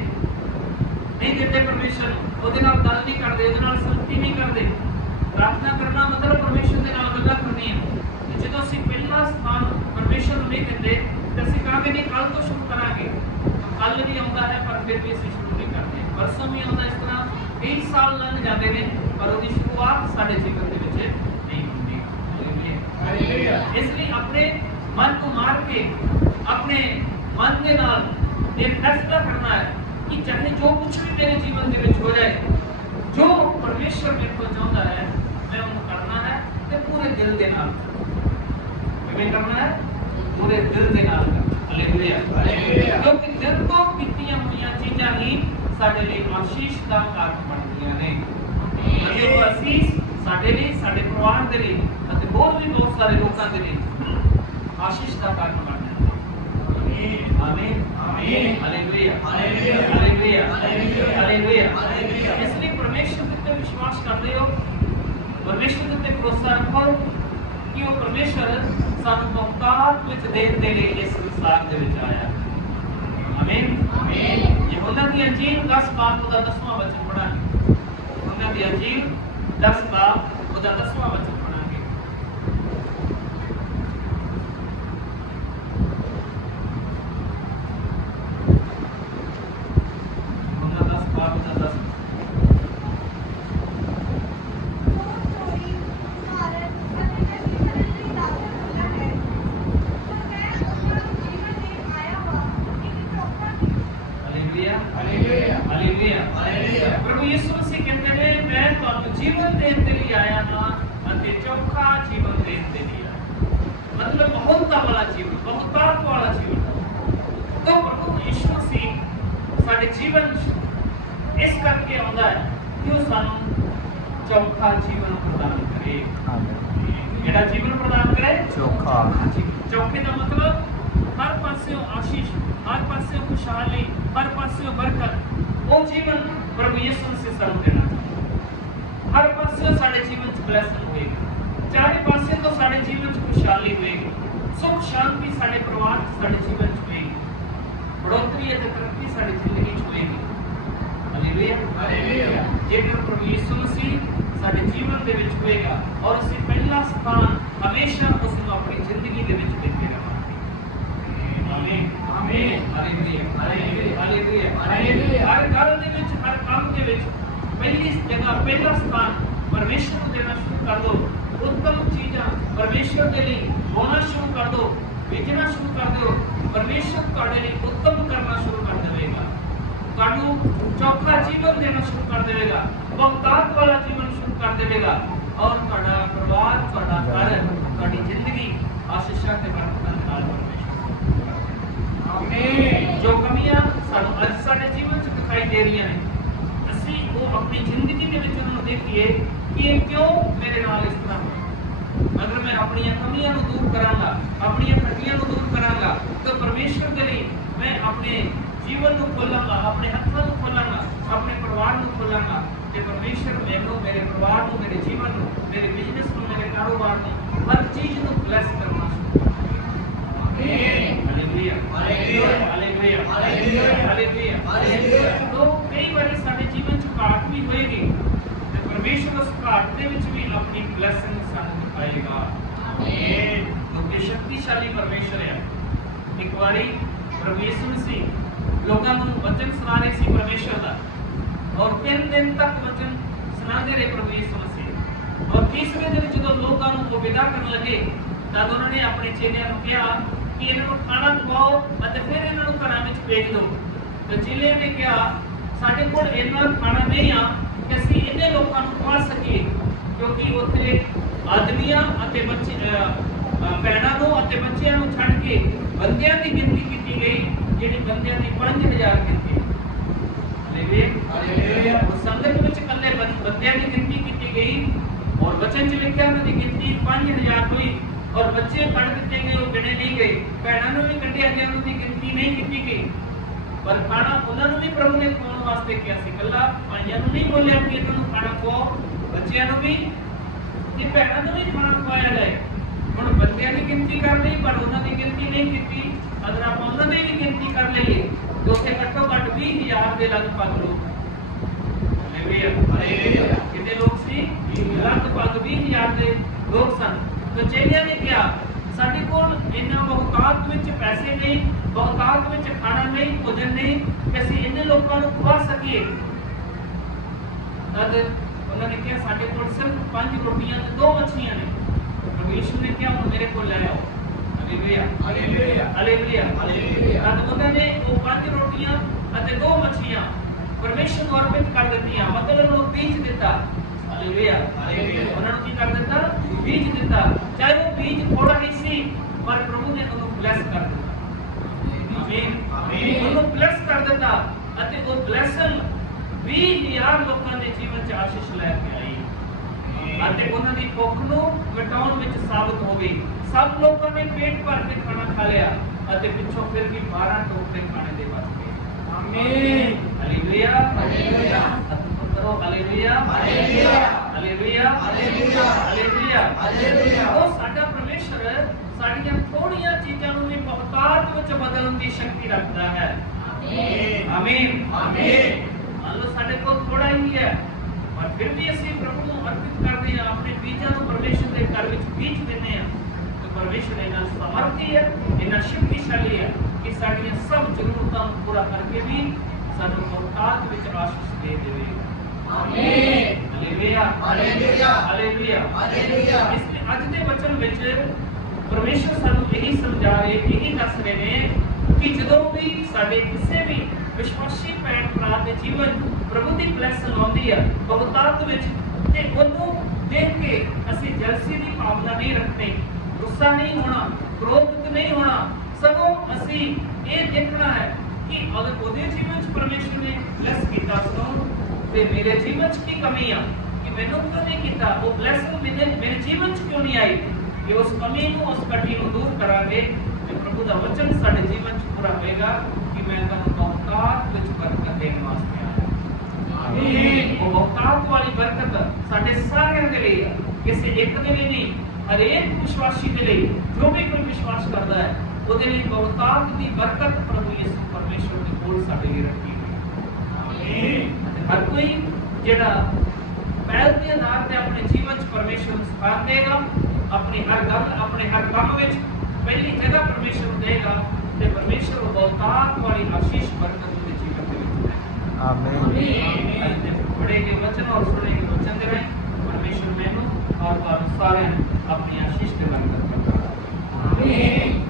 ਪਰਮੇਸ਼ਰ ਉਹਦੇ ਨਾਲ ਗੱਲ ਨਹੀਂ ਕਰਦੇ, ਉਹਦੇ ਨਾਲ ਸੰਗਤੀ ਨਹੀਂ ਕਰਦੇ। ਪ੍ਰਾਰਥਨਾ ਕਰਨਾ ਮਤਲਬ ਪਰਮੇਸ਼ਰ ਦੇ ਨਾਲ ਗੱਲਾਂ ਕਰਨੀਆਂ। ਜਦੋਂ ਅਸੀਂ ਪਹਿਲਾ ਸਥਾਨ ਪਰਮੇਸ਼ਰ ਨੂੰ ਨਹੀਂ ਦਿੰਦੇ ਤਾਂ ਅਸੀਂ ਕਹਾਂਗੇ ਨਹੀਂ ਕੱਲ ਤੋਂ ਸ਼ੁਰੂ ਕਰਾਂਗੇ। ਕੱਲ ਵੀ ਆਉਂਦਾ ਹੈ ਪਰ ਫਿਰ ਵੀ ਅਸੀਂ ਸ਼ੁਰੂ ਨਹੀਂ ਕਰਦੇ, ਪਰਸੋਂ ਵੀ ਆਉਂਦਾ। ਇਸ ਤਰ੍ਹਾਂ ਕਈ ਸਾਲ ਲੰਘ ਜਾਂਦੇ ਨੇ ਪਰ ਉਹਦੀ ਸ਼ੁਰੂਆਤ ਸਾਡੇ ਜੀਵਨ ਦੇ ਵਿੱਚ ਨਹੀਂ ਹੁੰਦੀ। ਇਸ ਲਈ ਆਪਣੇ मन को मार के अपने मन के नाल ये फैसला करना है कि चाहे जो कुछ भी मेरे जीवन के विच हो जाए, जो परमेश्वर मेरे को चाहता है मैं उन्हें करना है ते पूरे दिल के नाल किवें करना है, पूरे दिल के नाल करना। Hallelujah, hallelujah. क्योंकि दिल तो कीतियां हुईयां चीज़ां ही साडे लिए आशीष का कारण बनदियां ने। अते वो आशीष साडे लिए, साडे परिवार दे लिए अते होर भी बहुत सारे लोकां दे लिए आशीष का कारण बन जांदे। आमीन, आमीन, hallelujah, hallelujah, hallelujah, hallelujah, hallelujah. इसलिए परमेश्वर ते विश्वास करदे हो, परमेश्वर ते भरोसा रखो कि वो परमेश्वर सानू बहुतात विच देण दे लिए इस संसार दे विच आया। आमीन, आमीन। यूहन्ना दी अंजील 10 बाब दा 10वां वचन पढ़ांगे। यूहन्ना दी अंजील 10 बाब दा 10वां वचन पढ़ांगे। यूहन्ना 10 बाब दा 10 प्रभु यीशु मसीह कहते हैं मैं तुहानू जीवन देने के लिए आया ना अते चोखा जीवन देने के लिए आया। मतलब बहुता वाला जीवन, बहुतात वाला जीवन। तो प्रभु यीशु मसीह साडे जीवन इस करके आंदा है कि वो सानू चोखा जीवन प्रदान करे। केड़ा जीवन प्रदान करे? चोखा। चोखे का मतलब हर पासेओं आशीष, हर पासेओं खुशहाली, हर पासेओं बरकत। वो जीवन प्रभु यीशु मसीह सानू देना। हर पासेओं साडे जीवन च ब्लेसिंग होएगी, चारे पासे तो साडे जीवन च खुशहाली होएगी, सुख शांति साडे परिवार च, साडे जीवन च होएगी, बढ़ोतरी अते तरक्की साडी जिंदगी च होएगी। Hallelujah, hallelujah. जेकर प्रभु यीशु मसीह साडे जीवन दे विच होएगा और उसे पहला स्थान हमेशा उसनु अपनी जिंदगी दे विच देते रहांगे। आमीन, आमीन, हालेलुया, हालेलुया, हालेलुया, हालेलुया। हर गल दे विच, हर काम दे विच पहली जगह, पहला स्थान परमेश्वर को देना शुरू कर दो। उत्तम चीज़ां परमेश्वर के लिए बोना शुरू कर दो, बेचना शुरू कर दो। परमेश्वर तुहाडे लिए उत्तम करना शुरू कर देगा, तुहानू चोखा जीवन देना शुरू कर देगा, बहुतात वाला जीवन शुरू कर देगा और तुहाडा परिवार, तुहाडा घर, तुहाडी जिंदगी आशीषां ते बरकतां नाल परमेश्वर। आमीन। जो कमियां सानू अज साडे जीवन च दिखाई दे रही हैं, ਅਸੀਂ ਉਹ ਆਪਣੀ ਜ਼ਿੰਦਗੀ ਦੇ ਵਿੱਚ ਉਹਨਾਂ ਨੂੰ ਦੇਖੀਏ ਕਿ ਇਹ ਕਿਉਂ ਮੇਰੇ ਨਾਲ ਇਸ ਤਰ੍ਹਾਂ ਹੋਇਆ। ਅਗਰ ਮੈਂ ਆਪਣੀਆਂ ਕਮੀਆਂ ਨੂੰ ਦੂਰ ਕਰਾਂਗਾ, ਆਪਣੀਆਂ ਖੱਟੀਆਂ ਨੂੰ ਦੂਰ ਕਰਾਂਗਾ ਤਾਂ ਪਰਮੇਸ਼ਰ ਦੇ ਲਈ ਮੈਂ ਆਪਣੇ ਜੀਵਨ ਨੂੰ ਖੋਲਾਂਗਾ, ਆਪਣੇ ਹੱਥਾਂ ਨੂੰ ਖੋਲਾਂਗਾ, ਆਪਣੇ ਪਰਿਵਾਰ ਨੂੰ ਖੋਲਾਂਗਾ ਤੇ ਪਰਮੇਸ਼ਰ ਮੈਨੂੰ, ਮੇਰੇ ਪਰਿਵਾਰ ਨੂੰ, ਮੇਰੇ ਜੀਵਨ ਨੂੰ, ਮੇਰੇ ਬਿਜ਼ਨਸ ਨੂੰ, ਮੇਰੇ ਕਾਰੋਬਾਰ ਨੂੰ, ਹਰ ਚੀਜ਼ ਨੂੰ ਬਲੈਸ ਕਰਨਾ ਸ਼ੁਰੂ ਕਰੇਗਾ। Amen, hallelujah, hallelujah, hallelujah, hallelujah, hallelujah. तो कई बार साडे जीवन च घाट भी होएगी ते परमेश्वर उस घाट दे विच भी अपनी ब्लेसिंग सानू दिखाएगा। आमीन। क्योंकि शक्तिशाली परमेश्वर है। एक बारी प्रभु यीशु मसीह लोकां नूं वचन सुना रहे सी परमेश्वर दा और 3 दिन तक वचन सुनाते रहे प्रभु यीशु मसीह। और तीसरे दिन जदों लोकां नूं वो विदा करन लगे तद उन्होंने अपने चेलियां नूं कहा कि इन्हां नूं खाना खवाओ अते फिर इन्हां नूं घरां विच भेज दो। तो चेलियां ने कहा साडे कोल इन्ना खाना नहीं आ कि असीं इन्ने लोकां नूं खवा सकीए, क्योंकि उत्थे आदमियां अते बच्चे, भैणां नूं अते बच्चियां नूं छड्ड के बंदियां दी गिनती कीती गई, जिहड़ी बंदियां दी 5000 गिनती। Hallelujah, hallelujah. उस संगत विच कल्ले बंदियां दी गिनती कीती गई और वचन च लिखिया उन्हां दी गिनती 5000 हुई और बच्चे कढ दित्ते गए, वो गिने नहीं गए। भैणां नूं भी कढिया गया, उन्हां दी गिनती नहीं कीती गई। पर खाना उन्होंने भी प्रभु ने खवाने वास्ते किया सी, कल्ला भाइयों नहीं बोलिया कि इन्होंने खाना खवाओ, बच्चों को भी ते भैणों को भी खाना खवाया जाए। हुण बंदियां की गिनती कर ली पर उन्होंने गिनती नहीं की। अगर आप उन्होंने भी गिनती कर लीए तो उत्थे घट्टो घट 20,000 के लगभग लोग, हालेलुया, हालेलुया, कितने लोग सी? लगभग 20,000 के लोग सन। तो चेलियां ने कहा साडे कोल इन्ना बहुतात विच पैसे नहीं, बहुतात विच खाना नहीं, भोजन नहीं कि असीं इन्ने लोकां नूं खवा सकीए। तद उन्होंने कहा साडे कोल सिर्फ 5 रोटियां ते 2 मछलियां ने। प्रभु यीशु ने कहा हुण मेरे कोल ले आओ। Hallelujah hallelujah hallelujah hallelujah. ਤਾਂ ਉਹਨਾਂ ਨੇ ਉਹ 5 ਰੋਟੀਆਂ ਅਤੇ 2 ਮੱਛੀਆਂ ਪਰਮੇਸ਼ਰ ਨੂੰ ਅਰਪਿਤ ਕਰ ਦਿੱਤੀਆਂ, ਮਤਲਬ ਉਹਨੂੰ ਬੀਜ ਦਿੱਤਾ। Hallelujah hallelujah. ਉਹਨਾਂ ਨੂੰ ਕੀ ਕਰ ਦਿੱਤਾ? ਬੀਜ ਦਿੱਤਾ। ਚਾਹੇ ਉਹ ਬੀਜ ਥੋੜਾ ਹੀ ਸੀ, ਪਰ ਪ੍ਰਭੂ ਨੇ ਉਹਨੂੰ ਬਲੈਸ ਕਰ ਦਿੱਤਾ। ਆਮੀਨ ਆਮੀਨ। ਉਹਨੂੰ ਬਲੈਸ ਕਰ ਦਿੱਤਾ ਅਤੇ ਉਹ ਬਲੈਸਿੰਗ 20,000 ਲੋਕਾਂ ਦੇ ਜੀਵਨ 'ਚ ਆਸ਼ੀਸ਼ ਲੈ ਕੇ ਆਈ ਅਤੇ ਉਹਨਾਂ ਦੀ ਭੁੱਖ ਨੂੰ ਮਿਟਾਉਣ ਵਿੱਚ ਸਾਬਤ ਹੋ ਗਈ। ਸਭ ਲੋਕਾਂ ਨੇ ਪੇਟ ਭਰ ਕੇ ਖਾਣਾ ਖਾ ਲਿਆ ਅਤੇ ਪਿੱਛੋਂ ਫਿਰ ਵੀ 12 ਟੋਕਰੇ ਖਾਣੇ ਦੇ ਬਚ ਗਏ। ਆਮੀਨ ਹਾਲੇਲੂਇਆ ਹਾਲੇਲੂਇਆ। ਕਰੋ hallelujah hallelujah. Hallelujah hallelujah. Hallelujah hallelujah. ਉਹ ਸਾਡਾ ਪਰਮੇਸ਼ਰ ਸਾਡੀਆਂ ਥੋੜੀਆਂ ਚੀਜ਼ਾਂ ਨੂੰ ਵੀ ਬਹੁਤਾਤ ਵਿੱਚ ਬਦਲਣ ਦੀ ਸ਼ਕਤੀ ਰੱਖਦਾ ਹੈ। ਆਮੀਨ ਆਮੀਨ ਆਮੀਨ। ਮੰਨ ਲਓ ਸਾਡੇ ਕੋਲ ਥੋੜਾ ਹੀ ਹੈ, ਪਰ ਫਿਰ ਵੀ ਅਸੀਂ ਪ੍ਰਭੂ ਨੂੰ ਅਰਪਿਤ ਕਰਦੇ ਹਾਂ, ਆਪਣੇ ਬੀਜਾਂ ਨੂੰ ਪਰਮੇਸ਼ਰ ਦੇ ਘਰ ਵਿੱਚ ਬੀਜ ਦਿੰਦੇ ਹਾਂ। ਤੇ ਪਰਮੇਸ਼ਰ ਇਹਨਾਂ ਸਮਰਥੀ ਹੈ, ਇਹਨਾਂ ਸ਼ਕਤੀਸ਼ਾਲੀ ਹੈ ਕਿ ਸਾਡੀਆਂ ਸਭ ਜ਼ਰੂਰਤਾਂ ਨੂੰ ਪੂਰਾ ਕਰਕੇ ਵੀ ਸਾਨੂੰ ਬਹੁਤਾਤ ਵਿੱਚ ਆਸ਼ੀਸ਼ ਦੇ ਦੇਵੇਗਾ। ਆਮੀਨ ਹਾਲੇਲੂਇਆ ਹਾਲੇਲੂਇਆ। Hallelujah hallelujah. ਇਸ ਲਈ ਅੱਜ ਦੇ ਵਚਨ ਵਿੱਚ ਪਰਮੇਸ਼ਰ ਸਾਨੂੰ ਇਹੀ ਸਮਝਾ ਰਹੇ, ਇਹੀ ਦੱਸ ਰਹੇ ਨੇ ਕਿ ਜਦੋਂ ਵੀ ਸਾਡੇ ਕਿਸੇ ਵੀ ਵਿਸ਼ਵਾਸੀ ਭੈਣ ਭਰਾ ਦੇ ਜੀਵਨ ਪ੍ਰਭੂ ਦੀ ਬਲੈਸਿੰਗ ਆਉਂਦੀ ਹੈ ਬਹੁਤਾਤ ਵਿੱਚ, ਤੇ ਉਹਨੂੰ ਦੇਖ ਕੇ ਅਸੀਂ ਜਲਸੀ ਦੀ ਭਾਵਨਾ ਨਹੀਂ ਰੱਖਣੀ, ਗੁੱਸਾ ਨਹੀਂ ਹੋਣਾ, ਕ੍ਰੋਧਿਤ ਨਹੀਂ ਹੋਣਾ, ਸਗੋਂ ਅਸੀਂ ਇਹ ਦੇਖਣਾ ਹੈ ਕਿ ਅਗਰ ਉਹਦੇ ਜੀਵਨ 'ਚ ਪਰਮੇਸ਼ਰ ਨੇ ਬਲੈਸ ਕੀਤਾ ਤਾਂ ਤੇ ਮੇਰੇ ਜੀਵਨ 'ਚ ਕੀ ਕਮੀ ਆ ਕਿ ਮੈਨੂੰ ਕਿਉਂ ਨਹੀਂ ਕੀਤਾ, ਉਹ ਬਲੈਸਿੰਗ ਮੇਰੇ ਜੀਵਨ 'ਚ ਕਿਉਂ ਨਹੀਂ ਆਈ। ਕਿ ਉਸ ਕਮੀ ਨੂੰ, ਉਸ ਕਟੀ ਨੂੰ ਦੂਰ ਕਰਾਂਗੇ ਤੇ ਪ੍ਰਭੂ ਦਾ ਵਚਨ ਸਾਡੇ ਜੀਵਨ 'ਚ ਪੂਰਾ ਹੋਏਗਾ ਕਿ ਮੈਂ ਤੁਹਾਨੂੰ ਬਹੁਤਾਤ ਵਿੱਚ ਬਰਕਤ ਦੇਣ ਵਾਸਤੇ ਆਇਆ। ਆਮੀਨ। ਉਹ ਬਹੁਤਾਤ ਵਾਲੀ ਬਰਕਤ ਸਾਡੇ ਸਾਰਿਆਂ ਦੇ ਲਈ ਹੈ, ਕਿਸੇ ਇੱਕ ਦੇ ਲਈ ਨਹੀਂ, ਹਰੇਕ ਵਿਸ਼ਵਾਸੀ ਦੇ ਲਈ। ਜੋ ਵੀ ਕੋਈ ਵਿਸ਼ਵਾਸ ਕਰਦਾ ਹੈ ਉਹਦੇ ਲਈ ਬਹੁਤਾਤ ਦੀ ਬਰਕਤ ਪ੍ਰਭੂ ਯਿਸੂ ਪਰਮੇਸ਼ਰ ਦੇ ਕੋਲ ਸਾਡੇ ਲਈ ਰੱਖੀ ਹੋਈ ਹੈ। ਆਮੀਨ। ਹਰ ਕੋਈ ਜਿਹੜਾ ਪਹਿਲ ਦੇ ਆਧਾਰ ਤੇ ਆਪਣੇ ਜੀਵਨ 'ਚ ਪਰਮੇਸ਼ਰ ਨੂੰ ਸਾਥ ਦੇਗਾ, ਆਪਣੀ ਹਰ ਗੱਲ, ਆਪਣੇ ਹਰ ਕੰਮ ਵਿੱਚ ਪਹਿਲੀ ਜਗ੍ਹਾ ਪਰਮੇਸ਼ਰ ਨੂੰ ਦੇਗਾ ਤੇ ਪਰਮੇਸ਼ਰ ਉਹ ਬਹੁਤਾਤ ਵਾਲੀ ਆਸ਼ੀਸ਼ ਬਰਕਤ ਦੇ ਜੀਵਨ ਦੇ ਵਿੱਚ ਆਮੀਨ। ਆਮੀਨ।